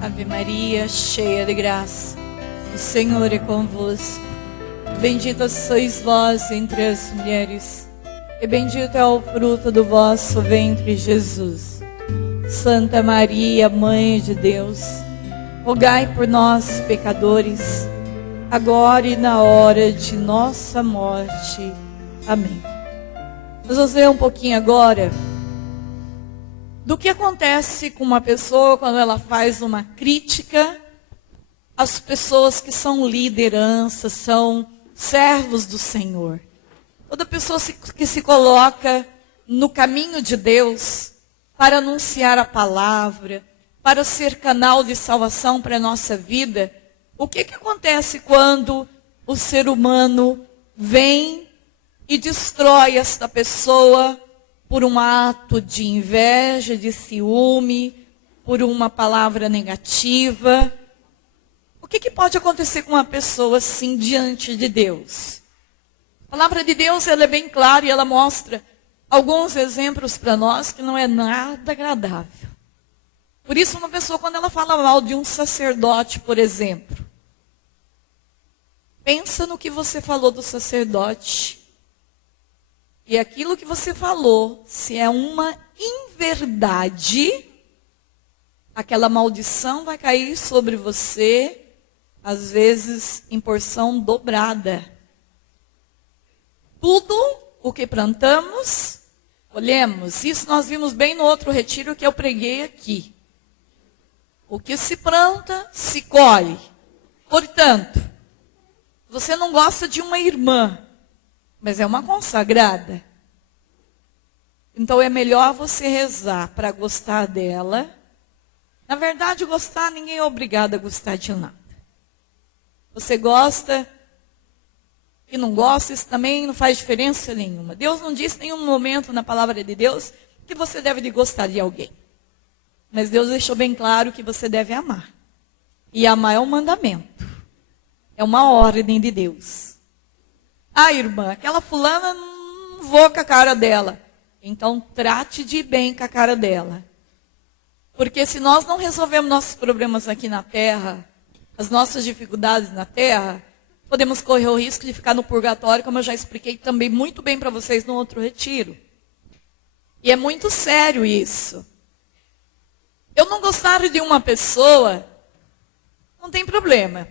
Ave Maria, cheia de graça, o Senhor é convosco. Bendita sois vós entre as mulheres, e bendito é o fruto do vosso ventre, Jesus. Santa Maria, Mãe de Deus, rogai por nós, pecadores, agora e na hora de nossa morte. Amém. Nós vamos ler um pouquinho agora do que acontece com uma pessoa quando ela faz uma crítica às pessoas que são lideranças, são servos do Senhor. Toda pessoa que se coloca no caminho de Deus para anunciar a palavra, para ser canal de salvação para a nossa vida, o que acontece quando o ser humano vem e destrói esta pessoa por um ato de inveja, de ciúme, por uma palavra negativa? O que pode acontecer com uma pessoa assim diante de Deus? A palavra de Deus, ela é bem clara e ela mostra alguns exemplos para nós que não é nada agradável. Por isso, uma pessoa, quando ela fala mal de um sacerdote, por exemplo, pensa no que você falou do sacerdote. E aquilo que você falou, se é uma inverdade, aquela maldição vai cair sobre você, às vezes em porção dobrada. Tudo o que plantamos, colhemos. Isso nós vimos bem no outro retiro que eu preguei aqui. O que se planta, se colhe. Portanto, você não gosta de uma irmã, mas é uma consagrada. Então é melhor você rezar para gostar dela. Na verdade, gostar, ninguém é obrigado a gostar de nada. Você gosta e não gosta, isso também não faz diferença nenhuma. Deus não disse em nenhum momento na palavra de Deus que você deve de gostar de alguém. Mas Deus deixou bem claro que você deve amar. E amar é um mandamento. É uma ordem de Deus. Ah, irmã, aquela fulana, não vou com a cara dela. Então, trate de ir bem com a cara dela. Porque se nós não resolvemos nossos problemas aqui na terra, as nossas dificuldades na terra, podemos correr o risco de ficar no purgatório, como eu já expliquei também muito bem para vocês no outro retiro. E é muito sério isso. Eu não gostar de uma pessoa, não tem problema.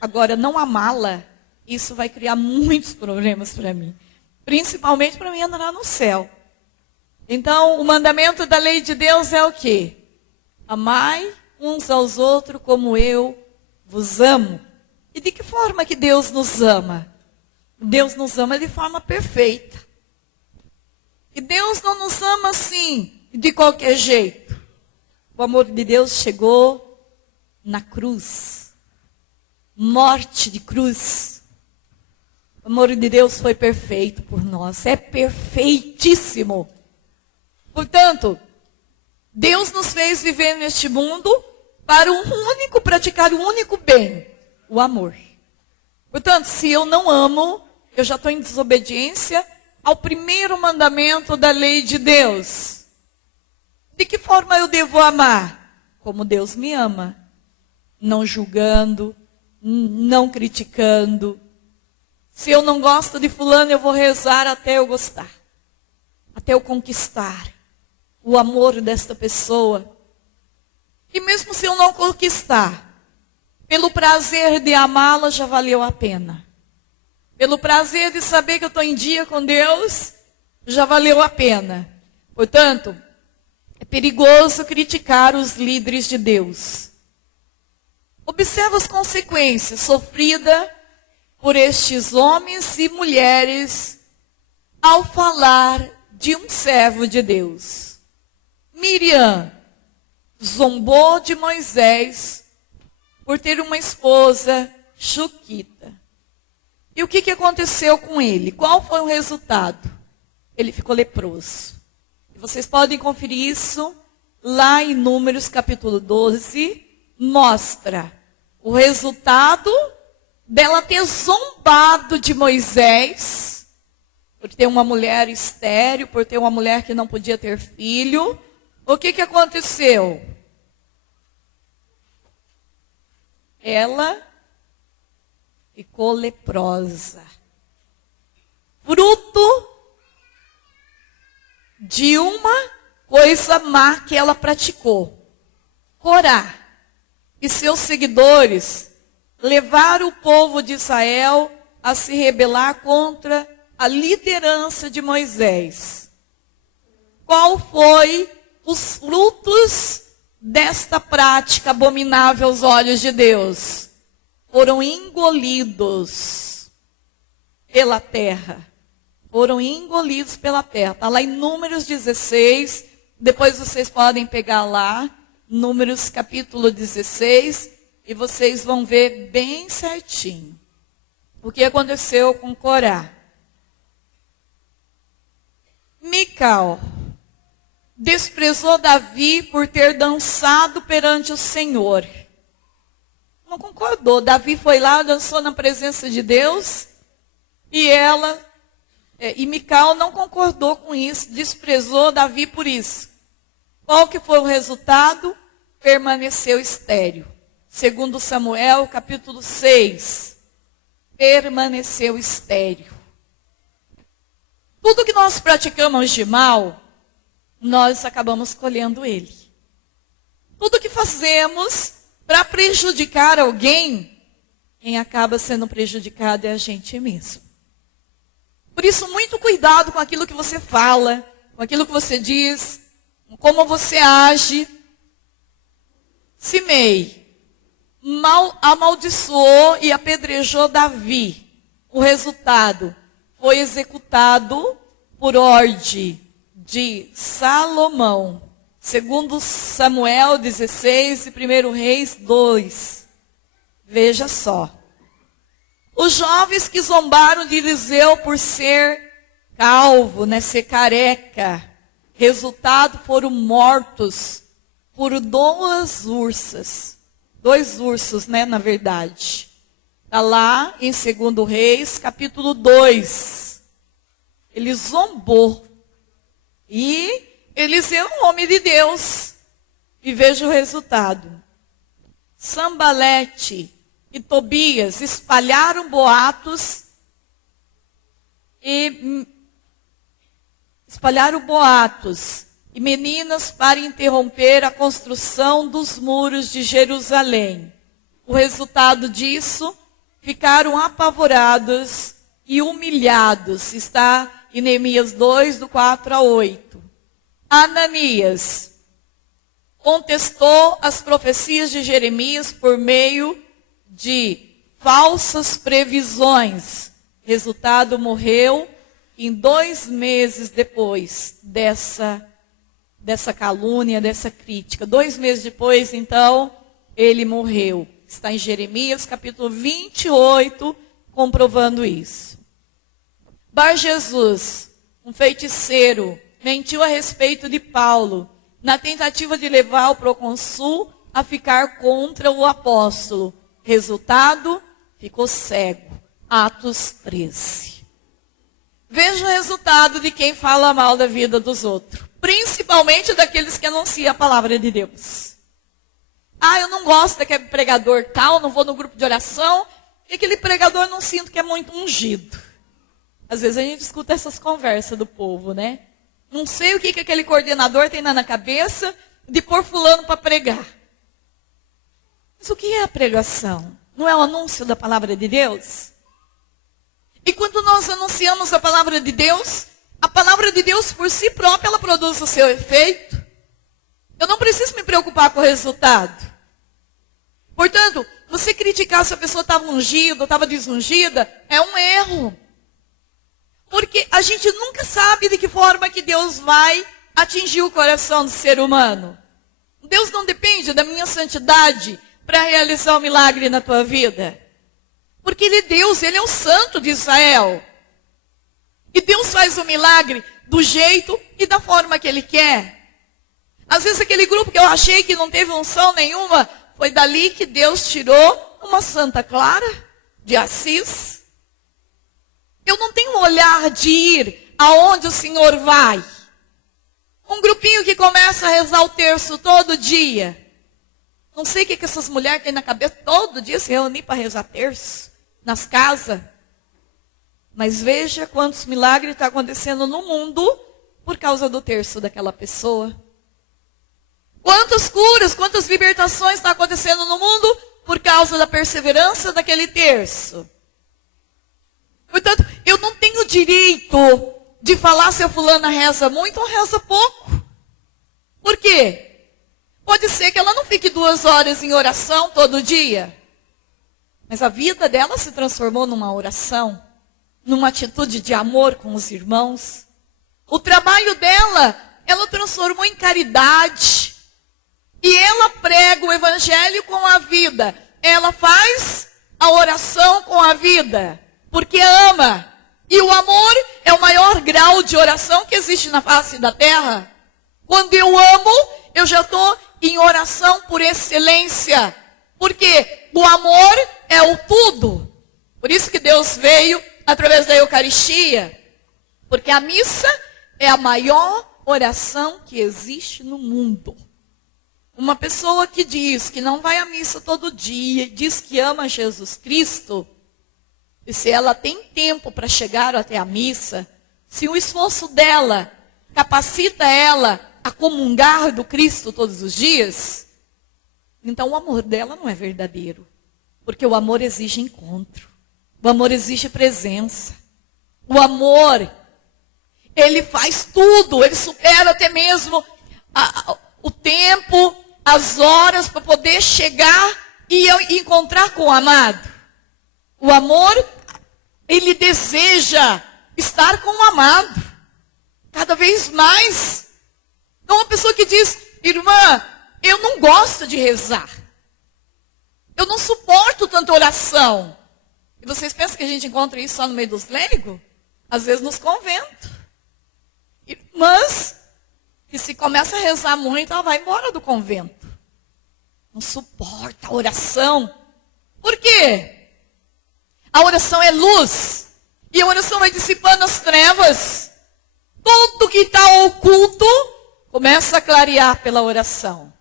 Agora, não amá-la, isso vai criar muitos problemas para mim. Principalmente para mim andar no céu. Então, o mandamento da lei de Deus é o quê? Amai uns aos outros como eu vos amo. E de que forma que Deus nos ama? Deus nos ama de forma perfeita. E Deus não nos ama assim, de qualquer jeito. O amor de Deus chegou na cruz. Morte de cruz. O amor de Deus foi perfeito por nós. É perfeitíssimo. Portanto, Deus nos fez viver neste mundo para praticar o único bem, o amor. Portanto, se eu não amo, eu já estou em desobediência ao primeiro mandamento da lei de Deus. De que forma eu devo amar? Como Deus me ama. Não julgando, não criticando. Se eu não gosto de fulano, eu vou rezar até eu gostar. Até eu conquistar o amor desta pessoa. E mesmo se eu não conquistar, pelo prazer de amá-la já valeu a pena. Pelo prazer de saber que eu estou em dia com Deus, já valeu a pena. Portanto, é perigoso criticar os líderes de Deus. Observa as consequências sofridas por estes homens e mulheres ao falar de um servo de Deus. Miriam zombou de Moisés por ter uma esposa chuquita. E o que aconteceu com ele? Qual foi o resultado? Ele ficou leproso. E vocês podem conferir isso lá em Números capítulo 12. Mostra o resultado dela ter zombado de Moisés, por ter uma mulher estéril, por ter uma mulher que não podia ter filho. O que aconteceu? ela ficou leprosa. Fruto de uma coisa má que ela praticou. Corá e seus seguidores levaram o povo de Israel a se rebelar contra a liderança de Moisés. Qual foi os frutos desta prática abominável aos olhos de Deus? Foram engolidos pela terra. Foram engolidos pela terra. Está lá em Números 16. Depois vocês podem pegar lá. Números capítulo 16. E vocês vão ver bem certinho o que aconteceu com Corá. Mical desprezou Davi por ter dançado perante o Senhor. Não concordou. Davi foi lá, dançou na presença de Deus. E Mical não concordou com isso, desprezou Davi por isso. Qual que foi o resultado? Permaneceu estéril. Segundo Samuel, capítulo 6. Permaneceu estéril. Tudo que nós praticamos de mal, nós acabamos colhendo ele. Tudo que fazemos para prejudicar alguém, quem acaba sendo prejudicado é a gente mesmo. Por isso, muito cuidado com aquilo que você fala, com aquilo que você diz, com como você age. Simei amaldiçoou e apedrejou Davi. O resultado foi executado por ordem de Salomão. Segundo Samuel 16 e 1 Reis 2. Veja só. Os jovens que zombaram de Eliseu por ser calvo, ser careca. Resultado, foram mortos por 2 ursas. 2 ursos, na verdade. Está lá em 2 Reis, capítulo 2. Ele zombou. E Eliseu é um homem de Deus. E veja o resultado. Sambalete e Tobias espalharam boatos e meninas para interromper a construção dos muros de Jerusalém. O resultado disso, ficaram apavorados e humilhados. Está em Neemias 2, do 4 a 8. Ananias contestou as profecias de Jeremias por meio de falsas previsões. Resultado, morreu em 2 meses depois dessa calúnia, dessa crítica. 2 meses depois, então, ele morreu. Está em Jeremias, capítulo 28, comprovando isso. Bar Jesus, um feiticeiro, mentiu a respeito de Paulo, na tentativa de levar o procônsul a ficar contra o apóstolo. Resultado, ficou cego. Atos 13. Veja o resultado de quem fala mal da vida dos outros. Principalmente daqueles que anunciam a palavra de Deus. Eu não gosto daquele pregador tal, não vou no grupo de oração. E aquele pregador não sinto que é muito ungido. Às vezes a gente escuta essas conversas do povo, Não sei o que aquele coordenador tem na cabeça de pôr fulano para pregar. Mas o que é a pregação? Não é o anúncio da palavra de Deus? E quando nós anunciamos a palavra de Deus por si própria, ela produz o seu efeito. Eu não preciso me preocupar com o resultado. Portanto, você criticar se a pessoa estava ungida ou estava desungida, é um erro. Porque a gente nunca sabe de que forma que Deus vai atingir o coração do ser humano. Deus não depende da minha santidade para realizar o milagre na tua vida. Porque Ele é Deus, Ele é o santo de Israel. E Deus faz o milagre do jeito e da forma que Ele quer. Às vezes aquele grupo que eu achei que não teve unção nenhuma, foi dali que Deus tirou uma Santa Clara de Assis. Eu não tenho um olhar de ir aonde o Senhor vai. Um grupinho que começa a rezar o terço todo dia. Não sei o que essas mulheres têm na cabeça, todo dia se reunir para rezar terço, nas casas. Mas veja quantos milagres estão acontecendo no mundo por causa do terço daquela pessoa. Quantas curas, quantas libertações estão acontecendo no mundo por causa da perseverança daquele terço. Portanto, eu não tenho direito de falar se a fulana reza muito ou reza pouco. Por quê? Pode ser que ela não fique 2 horas em oração todo dia. Mas a vida dela se transformou numa oração, numa atitude de amor com os irmãos. O trabalho dela, ela transformou em caridade. E ela prega o evangelho com a vida. Ela faz a oração com a vida. Porque ama. E o amor é o maior grau de oração que existe na face da terra. Quando eu amo, eu já estou em oração por excelência. Porque o amor é o tudo. Por isso que Deus veio através da Eucaristia. Porque a missa é a maior oração que existe no mundo. Uma pessoa que diz que não vai à missa todo dia, diz que ama Jesus Cristo, e se ela tem tempo para chegar até a missa, se o esforço dela capacita ela a comungar do Cristo todos os dias, então o amor dela não é verdadeiro. Porque o amor exige encontro. O amor exige presença. O amor, ele faz tudo. Ele supera até mesmo o tempo, as horas para poder chegar e encontrar com o amado. O amor, ele deseja estar com o amado. Cada vez mais. Então uma pessoa que diz, irmã, eu não gosto de rezar. Eu não suporto tanta oração. E vocês pensam que a gente encontra isso só no meio dos leigos? Às vezes nos conventos. Mas, que se começa a rezar muito, ela vai embora do convento. Não suporta a oração. Por quê? A oração é luz. E a oração vai dissipando as trevas. Tudo que está oculto começa a clarear pela oração.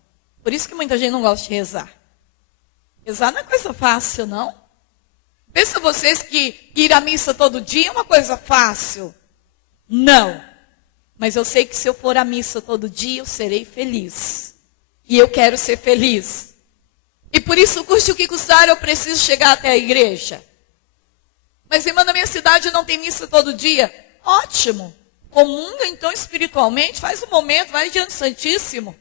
Por isso que muita gente não gosta de rezar. Rezar não é coisa fácil, não. Pensa vocês que ir à missa todo dia é uma coisa fácil. Não. Mas eu sei que se eu for à missa todo dia, eu serei feliz. E eu quero ser feliz. E por isso, custe o que custar, eu preciso chegar até a igreja. Mas, irmã, na minha cidade não tem missa todo dia. Ótimo. Comunga, então, espiritualmente, faz um momento, vai diante do Santíssimo.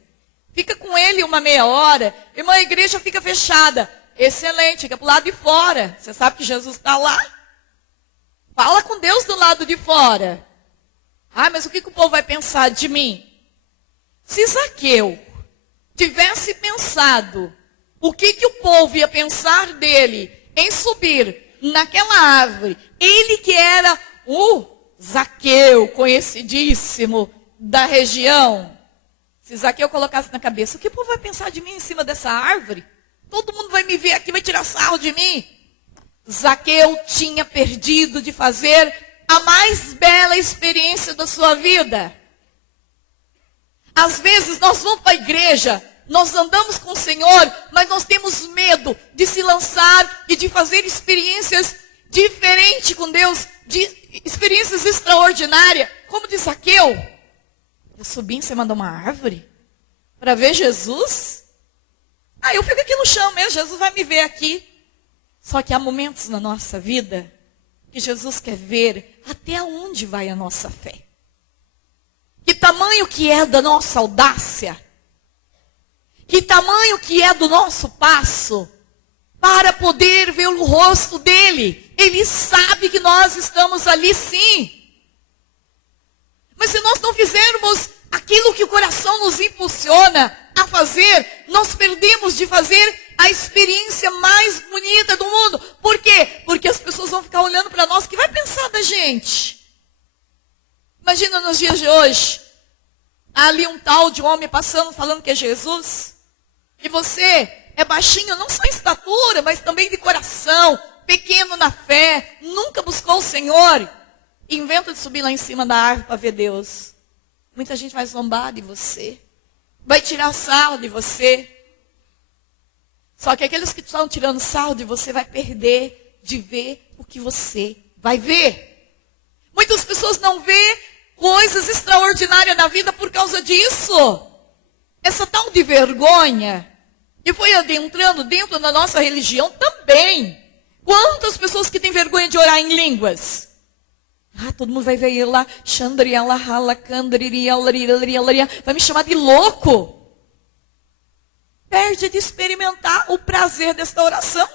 Fica com ele uma meia hora. Irmã, a igreja fica fechada. Excelente, fica pro lado de fora. Você sabe que Jesus está lá? Fala com Deus do lado de fora. Ah, mas o que o povo vai pensar de mim? Se Zaqueu tivesse pensado o que o povo ia pensar dele em subir naquela árvore, ele que era o Zaqueu, conhecidíssimo da região, se Zaqueu colocasse na cabeça, o que o povo vai pensar de mim em cima dessa árvore? Todo mundo vai me ver aqui, vai tirar sarro de mim. Zaqueu tinha perdido de fazer a mais bela experiência da sua vida. Às vezes nós vamos para a igreja, nós andamos com o Senhor, mas nós temos medo de se lançar e de fazer experiências diferentes com Deus, de experiências extraordinárias, como de Zaqueu. Eu subi em cima de uma árvore para ver Jesus. Ah, eu fico aqui no chão mesmo, Jesus vai me ver aqui. Só que há momentos na nossa vida que Jesus quer ver até onde vai a nossa fé. Que tamanho que é da nossa audácia. Que tamanho que é do nosso passo para poder ver o rosto dele. Ele sabe que nós estamos ali sim. Mas se nós não fizermos aquilo que o coração nos impulsiona a fazer, nós perdemos de fazer a experiência mais bonita do mundo. Por quê? Porque as pessoas vão ficar olhando para nós, o que vai pensar da gente? Imagina nos dias de hoje, há ali um tal de homem passando, falando que é Jesus, e você é baixinho, não só em estatura, mas também de coração, pequeno na fé, nunca buscou o Senhor, e inventa de subir lá em cima da árvore para ver Deus. Muita gente vai zombar de você, vai tirar sarro de você. Só que aqueles que estão tirando sarro de você vai perder de ver o que você vai ver. Muitas pessoas não vê coisas extraordinárias na vida por causa disso. Essa tal de vergonha, que foi adentrando dentro da nossa religião também. Quantas pessoas que têm vergonha de orar em línguas? Todo mundo vai ver lá, vai me chamar de louco. Perde de experimentar o prazer desta oração.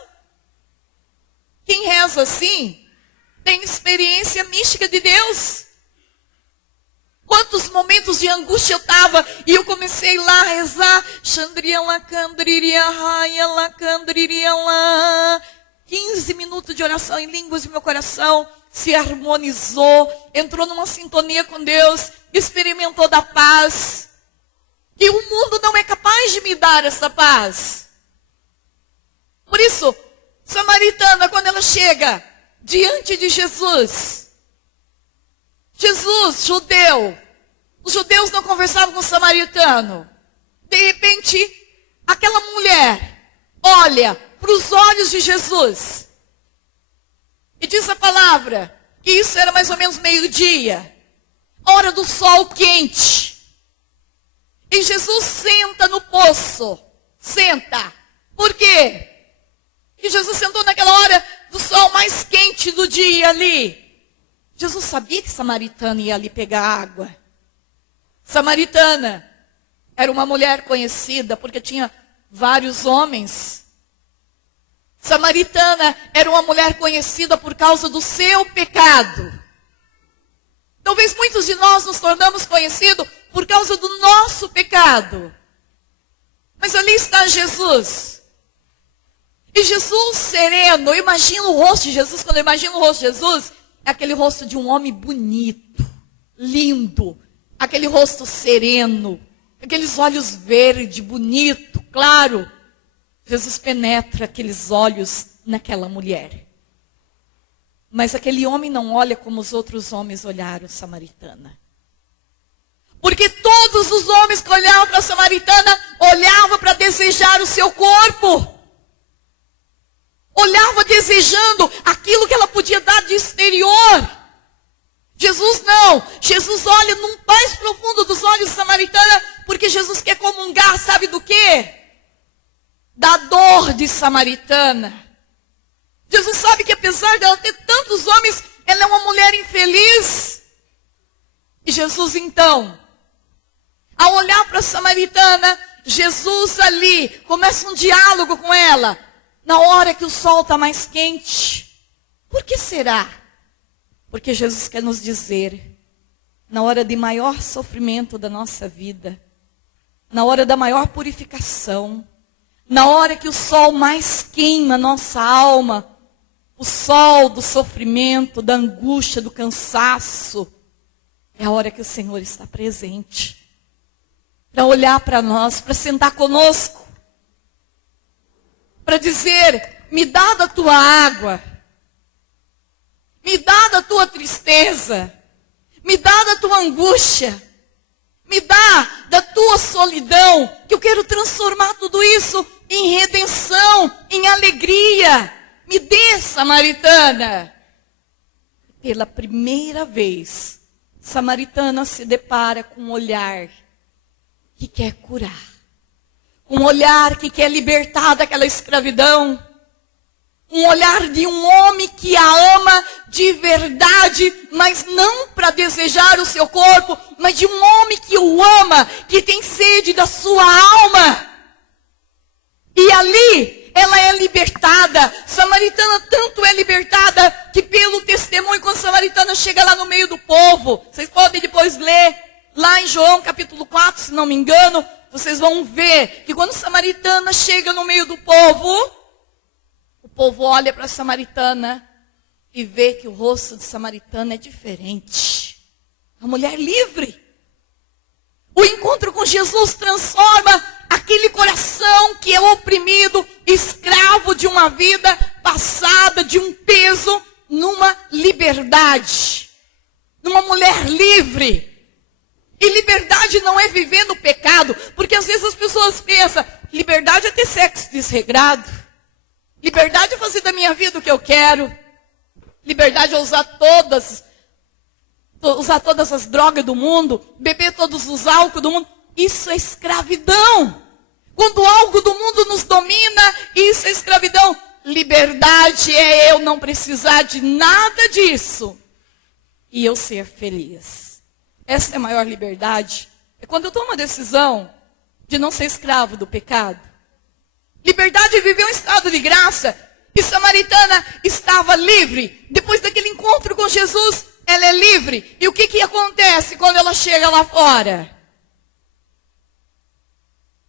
Quem reza assim, tem experiência mística de Deus. Quantos momentos de angústia eu estava e eu comecei lá a rezar. 15 minutos de oração em línguas e meu coração se harmonizou, entrou numa sintonia com Deus, experimentou da paz. E o mundo não é capaz de me dar essa paz. Por isso, samaritana, quando ela chega diante de Jesus, judeu, os judeus não conversavam com o samaritano. De repente, aquela mulher olha para os olhos de Jesus. E diz a palavra que isso era mais ou menos meio-dia, hora do sol quente. E Jesus senta no poço. Senta. Por quê? E Jesus sentou naquela hora do sol mais quente do dia ali. Jesus sabia que samaritana ia ali pegar água. Samaritana era uma mulher conhecida porque tinha vários homens. Samaritana era uma mulher conhecida por causa do seu pecado. Talvez muitos de nós nos tornamos conhecidos por causa do nosso pecado. Mas ali está Jesus. E Jesus sereno, eu imagino o rosto de Jesus, quando eu imagino o rosto de Jesus, é aquele rosto de um homem bonito, lindo, aquele rosto sereno, aqueles olhos verdes, bonito, claro. Jesus penetra aqueles olhos naquela mulher. Mas aquele homem não olha como os outros homens olharam samaritana. Porque todos os homens que olhavam para a samaritana, olhavam para desejar o seu corpo. Olhava desejando aquilo que ela podia dar de exterior. Jesus não. Jesus olha no mais profundo dos olhos samaritana, porque Jesus quer comungar, sabe do quê? Da dor de samaritana. Jesus sabe que apesar dela ter tantos homens, ela é uma mulher infeliz. E Jesus então, ao olhar para a samaritana, Jesus ali começa um diálogo com ela. Na hora que o sol está mais quente. Por que será? Porque Jesus quer nos dizer, na hora de maior sofrimento da nossa vida, na hora da maior purificação, na hora que o sol mais queima a nossa alma, o sol do sofrimento, da angústia, do cansaço, é a hora que o Senhor está presente. Para olhar para nós, para sentar conosco, para dizer, me dá da tua água, me dá da tua tristeza, me dá da tua angústia, me dá da tua solidão, que eu quero transformar tudo isso em redenção, em alegria. Me dê, samaritana. Pela primeira vez, samaritana se depara com um olhar que quer curar. Um olhar que quer libertar daquela escravidão. Um olhar de um homem que a ama de verdade, mas não para desejar o seu corpo, mas de um homem que o ama, que tem sede da sua alma. E ali ela é libertada. Samaritana tanto é libertada que pelo testemunho, quando a samaritana chega lá no meio do povo, vocês podem depois ler, lá em João capítulo 4, se não me engano, vocês vão ver que quando a samaritana chega no meio do povo, o povo olha para a samaritana e vê que o rosto de samaritana é diferente. A mulher livre. O encontro com Jesus transforma aquele coração que é oprimido, escravo de uma vida passada, de um peso, numa liberdade. Numa mulher livre. E liberdade não é viver no pecado, porque às vezes as pessoas pensam, liberdade é ter sexo desregrado. Liberdade é fazer da minha vida o que eu quero. Liberdade é usar todas as drogas do mundo, beber todos os álcool do mundo. Isso é escravidão. Quando algo do mundo nos domina, isso é escravidão. Liberdade é eu não precisar de nada disso e eu ser feliz. Essa é a maior liberdade. É quando eu tomo uma decisão de não ser escravo do pecado. Liberdade é viver um estado de graça. E Samaritana estava livre. Depois daquele encontro com Jesus, ela é livre. E o que acontece quando ela chega lá fora?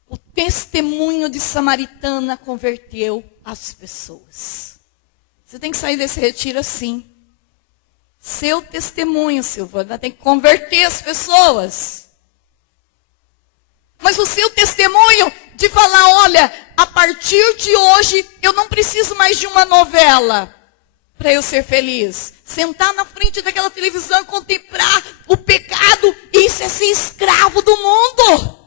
O testemunho de Samaritana converteu as pessoas. Você tem que sair desse retiro assim. Seu testemunho, Silvana, tem que converter as pessoas. Mas o seu testemunho de falar, olha, a partir de hoje eu não preciso mais de uma novela para eu ser feliz. Sentar na frente daquela televisão, contemplar o pecado, isso é ser escravo do mundo.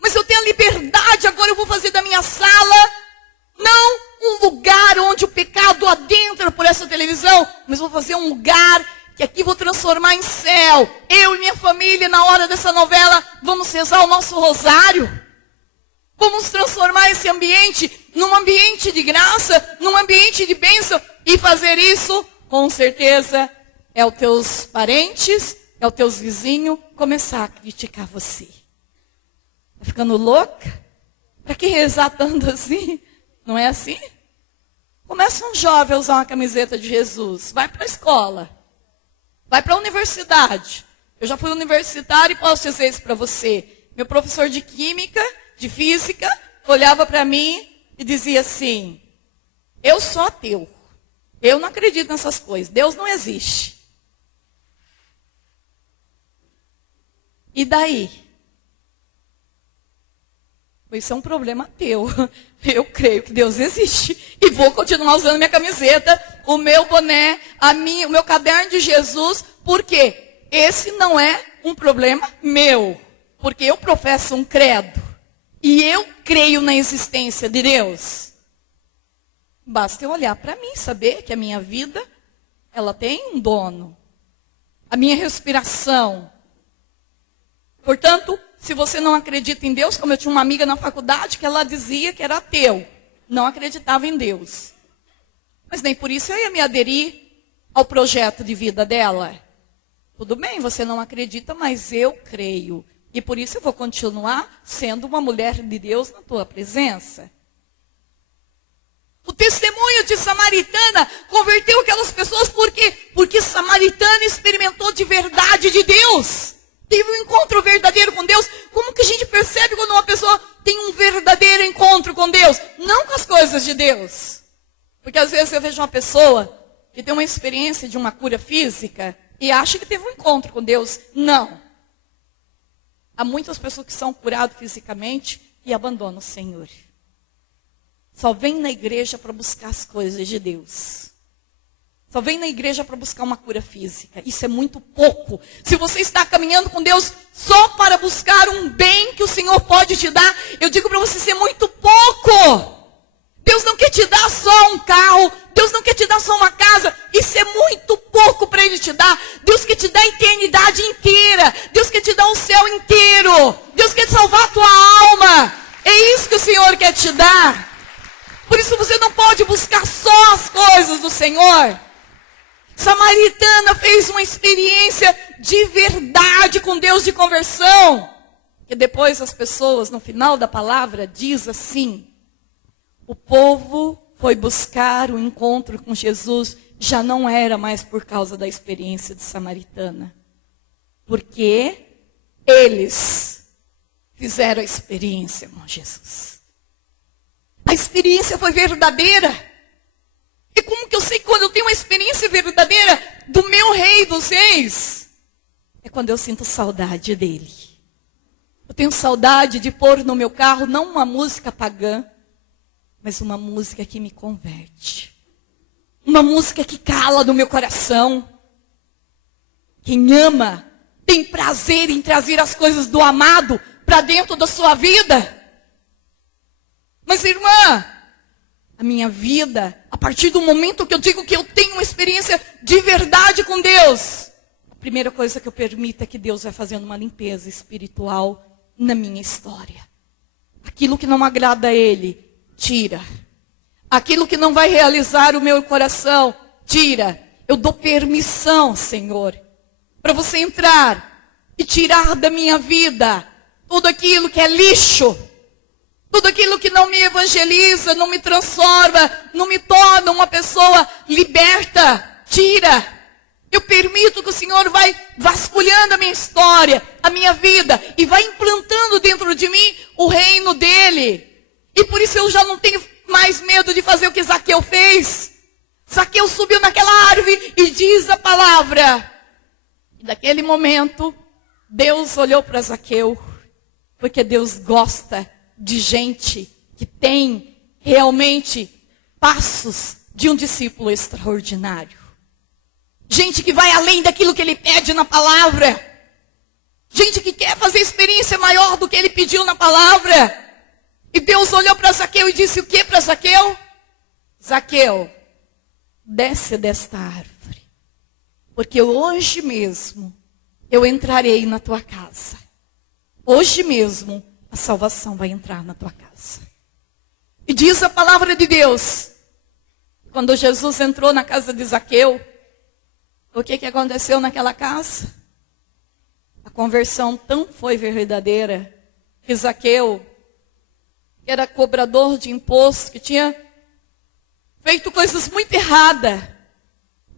Mas eu tenho a liberdade, agora eu vou fazer da minha sala, não um lugar onde o pecado adentra por essa televisão, mas vou fazer um lugar que aqui vou transformar em céu. Eu e minha família, na hora dessa novela, vamos rezar o nosso rosário. Vamos transformar esse ambiente num ambiente de graça, num ambiente de bênção. E fazer isso, com certeza, é os teus parentes, é os teus vizinhos começar a criticar você. Tá ficando louca? Para que rezar tanto assim? Não é assim? Começa um jovem a usar uma camiseta de Jesus. Vai para a escola. Vai para a universidade. Eu já fui universitário e posso dizer isso para você. Meu professor de química, de física, olhava para mim e dizia assim, eu sou ateu. Eu não acredito nessas coisas. Deus não existe. E daí? Isso é um problema teu. Eu creio que Deus existe. E vou continuar usando minha camiseta, o meu boné, o meu caderno de Jesus. Por quê? Esse não é um problema meu. Porque eu professo um credo. E eu creio na existência de Deus. Basta eu olhar para mim, saber que a minha vida, ela tem um dono. A minha respiração. Portanto, se você não acredita em Deus, como eu tinha uma amiga na faculdade que ela dizia que era ateu, não acreditava em Deus. Mas nem por isso eu ia me aderir ao projeto de vida dela. Tudo bem, você não acredita, mas eu creio. E por isso eu vou continuar sendo uma mulher de Deus na tua presença. O testemunho de Samaritana converteu aquelas pessoas por quê? Porque Samaritana experimentou de verdade de Deus. Teve um encontro verdadeiro com Deus. Como que a gente percebe quando uma pessoa tem um verdadeiro encontro com Deus? Não com as coisas de Deus. Porque às vezes eu vejo uma pessoa que tem uma experiência de uma cura física e acha que teve um encontro com Deus. Não. Há muitas pessoas que são curadas fisicamente e abandonam o Senhor. Só vem na igreja para buscar as coisas de Deus. Só vem na igreja para buscar uma cura física. Isso é muito pouco. Se você está caminhando com Deus só para buscar um bem que o Senhor pode te dar, eu digo para você, isso é muito pouco. Deus não quer te dar só um carro. Deus não quer te dar só uma casa. Isso é muito pouco para Ele te dar. Deus quer te dar a eternidade inteira. Deus quer te dar o céu inteiro. Deus quer salvar a tua alma. É isso que o Senhor quer te dar. Por isso você não pode buscar só as coisas do Senhor. Samaritana fez uma experiência de verdade com Deus, de conversão. E depois as pessoas, no final da palavra, diz assim: o povo foi buscar o encontro com Jesus, já não era mais por causa da experiência de Samaritana. Porque eles fizeram a experiência com Jesus. A experiência foi verdadeira. E como que eu sei que quando eu tenho uma experiência verdadeira do meu Rei dos Reis? É quando eu sinto saudade dele. Eu tenho saudade de pôr no meu carro não uma música pagã, mas uma música que me converte. Uma música que cala no meu coração. Quem ama tem prazer em trazer as coisas do amado para dentro da sua vida. Mas irmã, a minha vida, a partir do momento que eu digo que eu tenho uma experiência de verdade com Deus, a primeira coisa que eu permito é que Deus vai fazendo uma limpeza espiritual na minha história. Aquilo que não agrada a Ele, tira. Aquilo que não vai realizar o meu coração, tira. Eu dou permissão, Senhor, para você entrar e tirar da minha vida tudo aquilo que é lixo. Tudo aquilo que não me evangeliza, não me transforma, não me torna uma pessoa liberta, tira. Eu permito que o Senhor vai vasculhando a minha história, a minha vida, e vai implantando dentro de mim o reino dele. E por isso eu já não tenho mais medo de fazer o que Zaqueu fez. Zaqueu subiu naquela árvore e diz a palavra. E naquele momento, Deus olhou para Zaqueu, porque Deus gosta de gente que tem realmente passos de um discípulo extraordinário. Gente que vai além daquilo que ele pede na palavra. Gente que quer fazer experiência maior do que ele pediu na palavra. E Deus olhou para Zaqueu e disse o que para Zaqueu? Zaqueu, desce desta árvore, porque hoje mesmo eu entrarei na tua casa. Hoje mesmo a salvação vai entrar na tua casa. E diz a palavra de Deus, quando Jesus entrou na casa de Zaqueu, o que aconteceu naquela casa? A conversão tão foi verdadeira, que Zaqueu, que era cobrador de imposto, que tinha feito coisas muito erradas.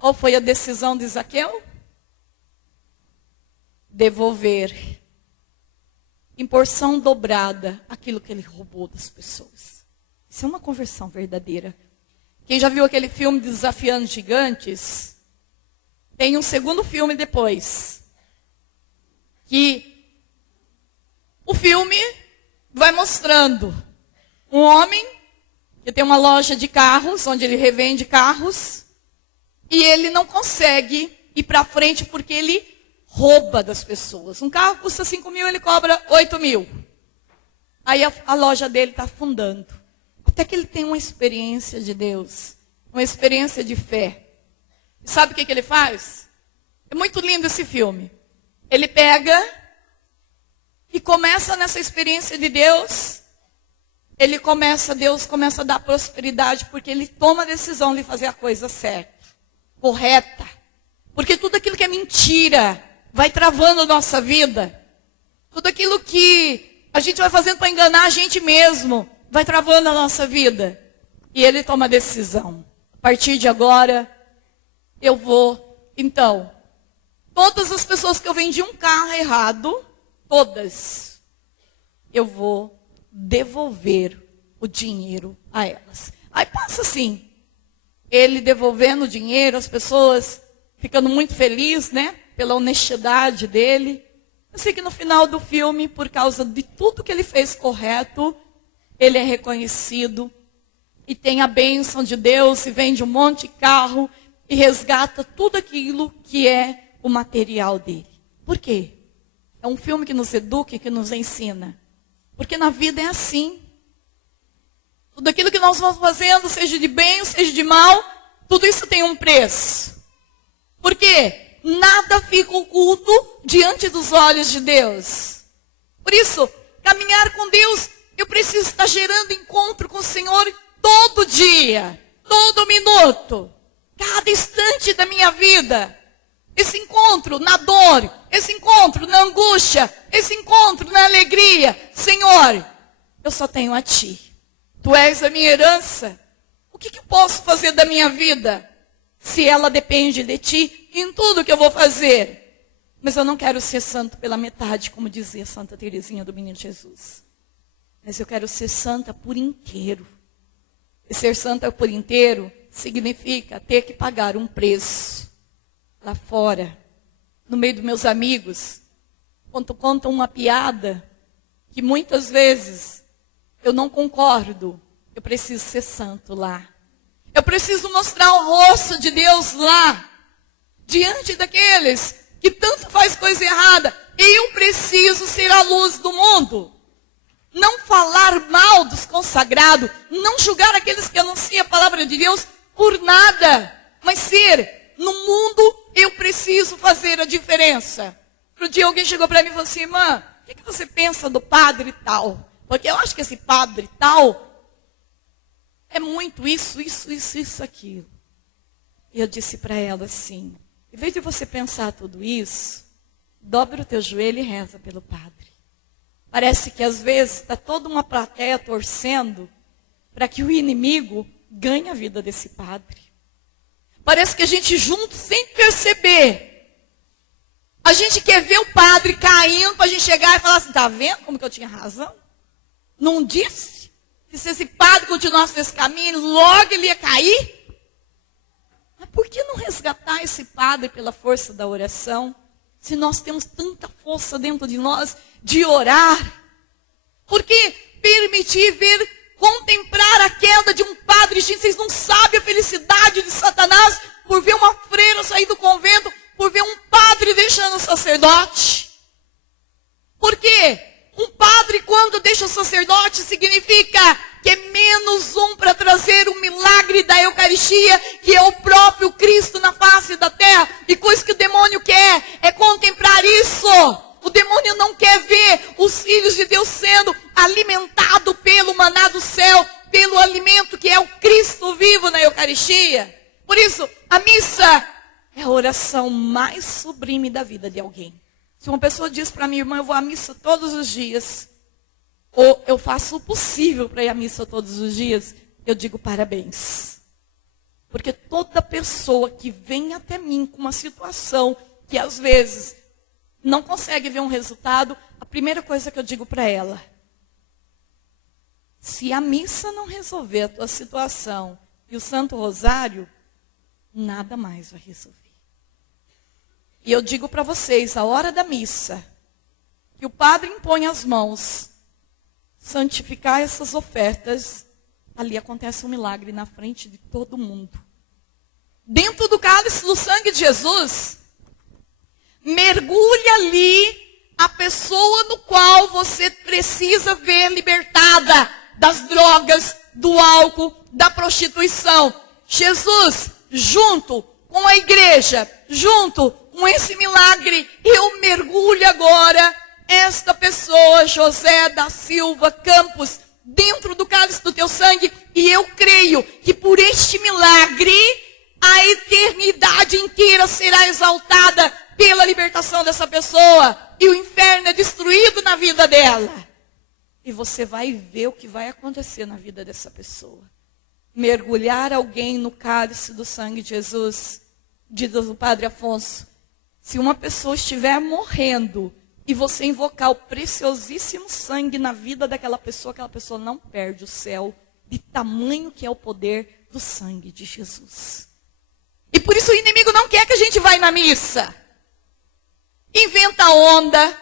Qual foi a decisão de Zaqueu? Devolver em porção dobrada aquilo que ele roubou das pessoas. Isso é uma conversão verdadeira. Quem já viu aquele filme Desafiando Gigantes, tem um segundo filme depois. Que o filme vai mostrando um homem que tem uma loja de carros, onde ele revende carros, e ele não consegue ir para frente porque ele rouba das pessoas. Um carro custa 5 mil, ele cobra 8 mil. Aí a loja dele está afundando. Até que ele tem uma experiência de Deus, uma experiência de fé. E sabe o que ele faz? É muito lindo esse filme. Ele pega e começa nessa experiência de Deus. Deus começa a dar prosperidade, porque ele toma a decisão de fazer a coisa certa, correta. Porque tudo aquilo que é mentira vai travando a nossa vida. Tudo aquilo que a gente vai fazendo para enganar a gente mesmo, vai travando a nossa vida. E ele toma a decisão. A partir de agora, eu vou. Então, todas as pessoas que eu vendi um carro errado, todas, eu vou devolver o dinheiro a elas. Aí passa assim, ele devolvendo o dinheiro, as pessoas ficando muito felizes, né? Pela honestidade dele. Eu sei que no final do filme, por causa de tudo que ele fez correto, ele é reconhecido e tem a bênção de Deus e vende um monte de carro e resgata tudo aquilo que é o material dele. Por quê? É um filme que nos educa e que nos ensina. Porque na vida é assim. Tudo aquilo que nós vamos fazendo, seja de bem ou seja de mal, tudo isso tem um preço. Por quê? Nada fica oculto diante dos olhos de Deus. Por isso, caminhar com Deus, eu preciso estar gerando encontro com o Senhor todo dia, todo minuto, cada instante da minha vida. Esse encontro na dor, esse encontro na angústia, esse encontro na alegria. Senhor, eu só tenho a Ti. Tu és a minha herança. O que eu posso fazer da minha vida se ela depende de Ti em tudo que eu vou fazer? Mas eu não quero ser santo pela metade, como dizia Santa Teresinha do Menino Jesus. Mas eu quero ser santa por inteiro. E ser santa por inteiro significa ter que pagar um preço. Lá fora, no meio dos meus amigos, quando contam uma piada, que muitas vezes eu não concordo, eu preciso ser santo lá. Eu preciso mostrar o rosto de Deus lá, diante daqueles que tanto faz coisa errada. Eu preciso ser a luz do mundo. não falar mal dos consagrados, não julgar aqueles que anunciam a palavra de Deus por nada, mas ser, no mundo eu preciso fazer a diferença. Outro dia alguém chegou para mim e falou assim, irmã, o que você pensa do padre tal? Porque eu acho que esse padre tal é muito isso, aquilo. E eu disse para ela assim, em vez de você pensar tudo isso, dobra o teu joelho e reza pelo padre. Parece que às vezes está toda uma plateia torcendo para que o inimigo ganhe a vida desse padre. Parece que a gente junto, sem perceber, a gente quer ver o padre caindo para a gente chegar e falar assim, tá vendo como que eu tinha razão? Não disse que se esse padre continuasse nesse caminho, logo ele ia cair? Mas por que não resgatar esse padre pela força da oração? Se nós temos tanta força dentro de nós de orar. Por que permitir ver, contemplar a queda de um padre? Gente, vocês não sabem a felicidade de Satanás por ver uma freira sair do convento, por ver um padre deixando o sacerdote. Por quê? Um padre, quando deixa o sacerdote, significa que é menos um para trazer o milagre da Eucaristia, que é o próprio Cristo na face da terra. E coisa que o demônio quer é contemplar isso. O demônio não quer ver os filhos de Deus sendo alimentados pelo maná do céu, pelo alimento que é o Cristo vivo na Eucaristia. Por isso, a missa é a oração mais sublime da vida de alguém. Se uma pessoa diz para mim, irmã, eu vou à missa todos os dias, ou eu faço o possível para ir à missa todos os dias, eu digo parabéns. Porque toda pessoa que vem até mim com uma situação que às vezes não consegue ver um resultado, a primeira coisa que eu digo para ela, se a missa não resolver a tua situação e o Santo Rosário, nada mais vai resolver. E eu digo para vocês, a hora da missa, que o padre impõe as mãos, santificar essas ofertas, ali acontece um milagre na frente de todo mundo. Dentro do cálice do sangue de Jesus, mergulha ali a pessoa no qual você precisa ver libertada das drogas, do álcool, da prostituição. Jesus, junto com a igreja, junto com esse milagre, eu mergulho agora esta pessoa, José da Silva Campos, dentro do cálice do teu sangue, e eu creio que por este milagre, a eternidade inteira será exaltada pela libertação dessa pessoa, e o inferno é destruído na vida dela. E você vai ver o que vai acontecer na vida dessa pessoa. Mergulhar alguém no cálice do sangue de Jesus, diz o Padre Afonso, se uma pessoa estiver morrendo e você invocar o preciosíssimo sangue na vida daquela pessoa, aquela pessoa não perde o céu, de tamanho que é o poder do sangue de Jesus. E por isso o inimigo não quer que a gente vá na missa. Inventa onda,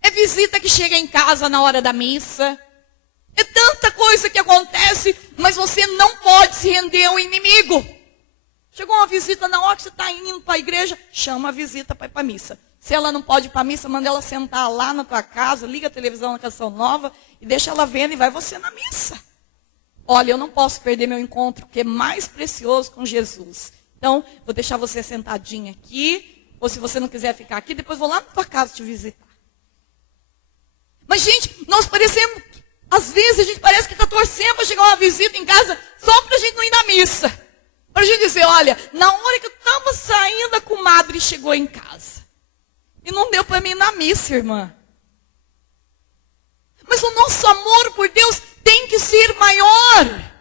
é visita que chega em casa na hora da missa, é tanta coisa que acontece, mas você não pode se render ao inimigo. Chegou uma visita na hora que você está indo para a igreja, chama a visita para ir para a missa. Se ela não pode ir para a missa, manda ela sentar lá na tua casa, liga a televisão na Canção Nova e deixa ela vendo e vai você na missa. Olha, eu não posso perder meu encontro, que é mais precioso com Jesus. Então, vou deixar você sentadinha aqui, ou se você não quiser ficar aqui, depois vou lá na tua casa te visitar. Mas, gente, nós parecemos, às vezes a gente parece que está torcendo para chegar uma visita em casa só para a gente não ir na missa. Para a gente dizer, olha, na hora que eu estava saindo, a comadre chegou em casa. E não deu para mim ir na missa, irmã. Mas o nosso amor por Deus tem que ser maior.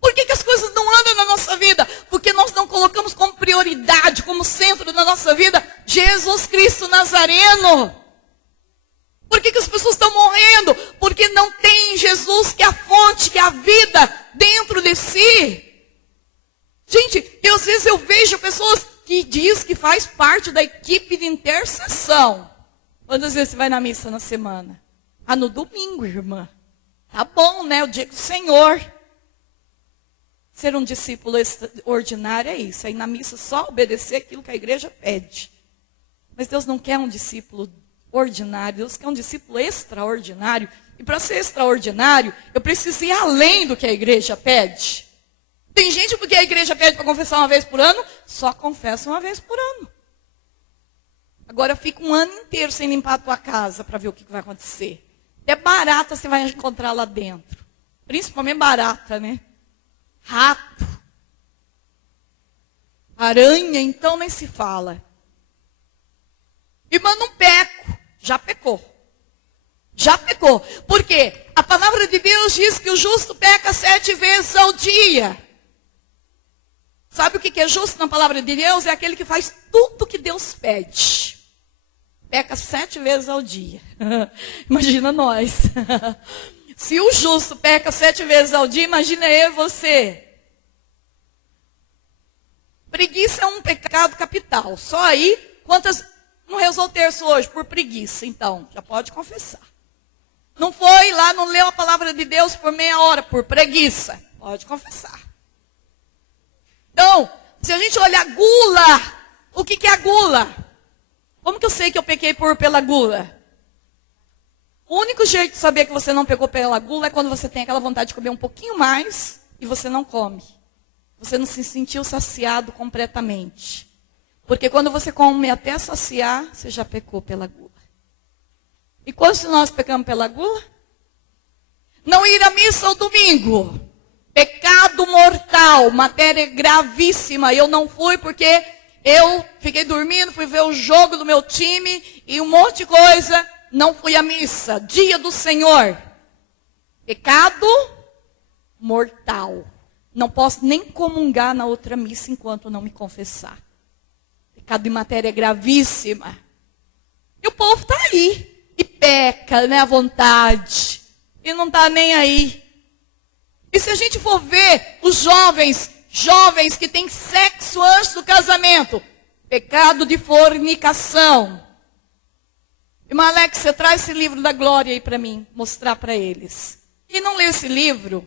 Por que as coisas não andam na nossa vida? Porque nós não colocamos como prioridade, como centro da nossa vida, Jesus Cristo Nazareno. Por que as pessoas estão morrendo? Porque não tem Jesus, que é a fonte, que é a vida dentro de si. Gente, às vezes eu vejo pessoas que diz que faz parte da equipe de intercessão. Quantas vezes você vai na missa na semana? Ah, no domingo, irmã. Tá bom, né? O dia do Senhor. Ser um discípulo ordinário é isso. Aí na missa só obedecer aquilo que a igreja pede. Mas Deus não quer um discípulo ordinário. Deus quer um discípulo extraordinário E para ser extraordinário, eu preciso ir além do que a igreja pede. Tem gente porque a igreja pede para confessar uma vez por ano, só confessa uma vez por ano. Agora fica um ano inteiro sem limpar a tua casa para ver o que vai acontecer. Até barata você vai encontrar lá dentro. Principalmente barata, né? Rato. Aranha, então nem se fala. Irmã, não peco. Já pecou. Já pecou. Por quê? A palavra de Deus diz que o justo peca 7 vezes ao dia. Sabe o que é justo na palavra de Deus? É aquele que faz tudo que Deus pede. Peca 7 vezes ao dia. Imagina nós. Se o justo peca 7 vezes ao dia, imagina eu e você. Preguiça é um pecado capital. Só aí, quantas... Não rezou o terço hoje por preguiça, então, já pode confessar. Não foi lá, não leu a palavra de Deus por meia hora, por preguiça. Pode confessar. Então, se a gente olhar gula, o que é a gula? Como que eu sei que eu pequei pela gula? O único jeito de saber que você não pecou pela gula é quando você tem aquela vontade de comer um pouquinho mais e você não come. Você não se sentiu saciado completamente. Porque quando você come até saciar, você já pecou pela gula. E quantos de nós pecamos pela gula? Não ir à missa ao domingo. Pecado mortal, matéria gravíssima. Eu não fui porque eu fiquei dormindo, fui ver o jogo do meu time e um monte de coisa. Não fui à missa. Dia do Senhor. Pecado mortal. Não posso nem comungar na outra missa enquanto não me confessar. Pecado de matéria gravíssima. E o povo está aí. E peca, né, à vontade. E não está nem aí. E se a gente for ver os jovens que têm sexo antes do casamento. Pecado de fornicação. Irmã Alex, você traz esse livro da Glória aí para mim, mostrar para eles. Quem não lê esse livro,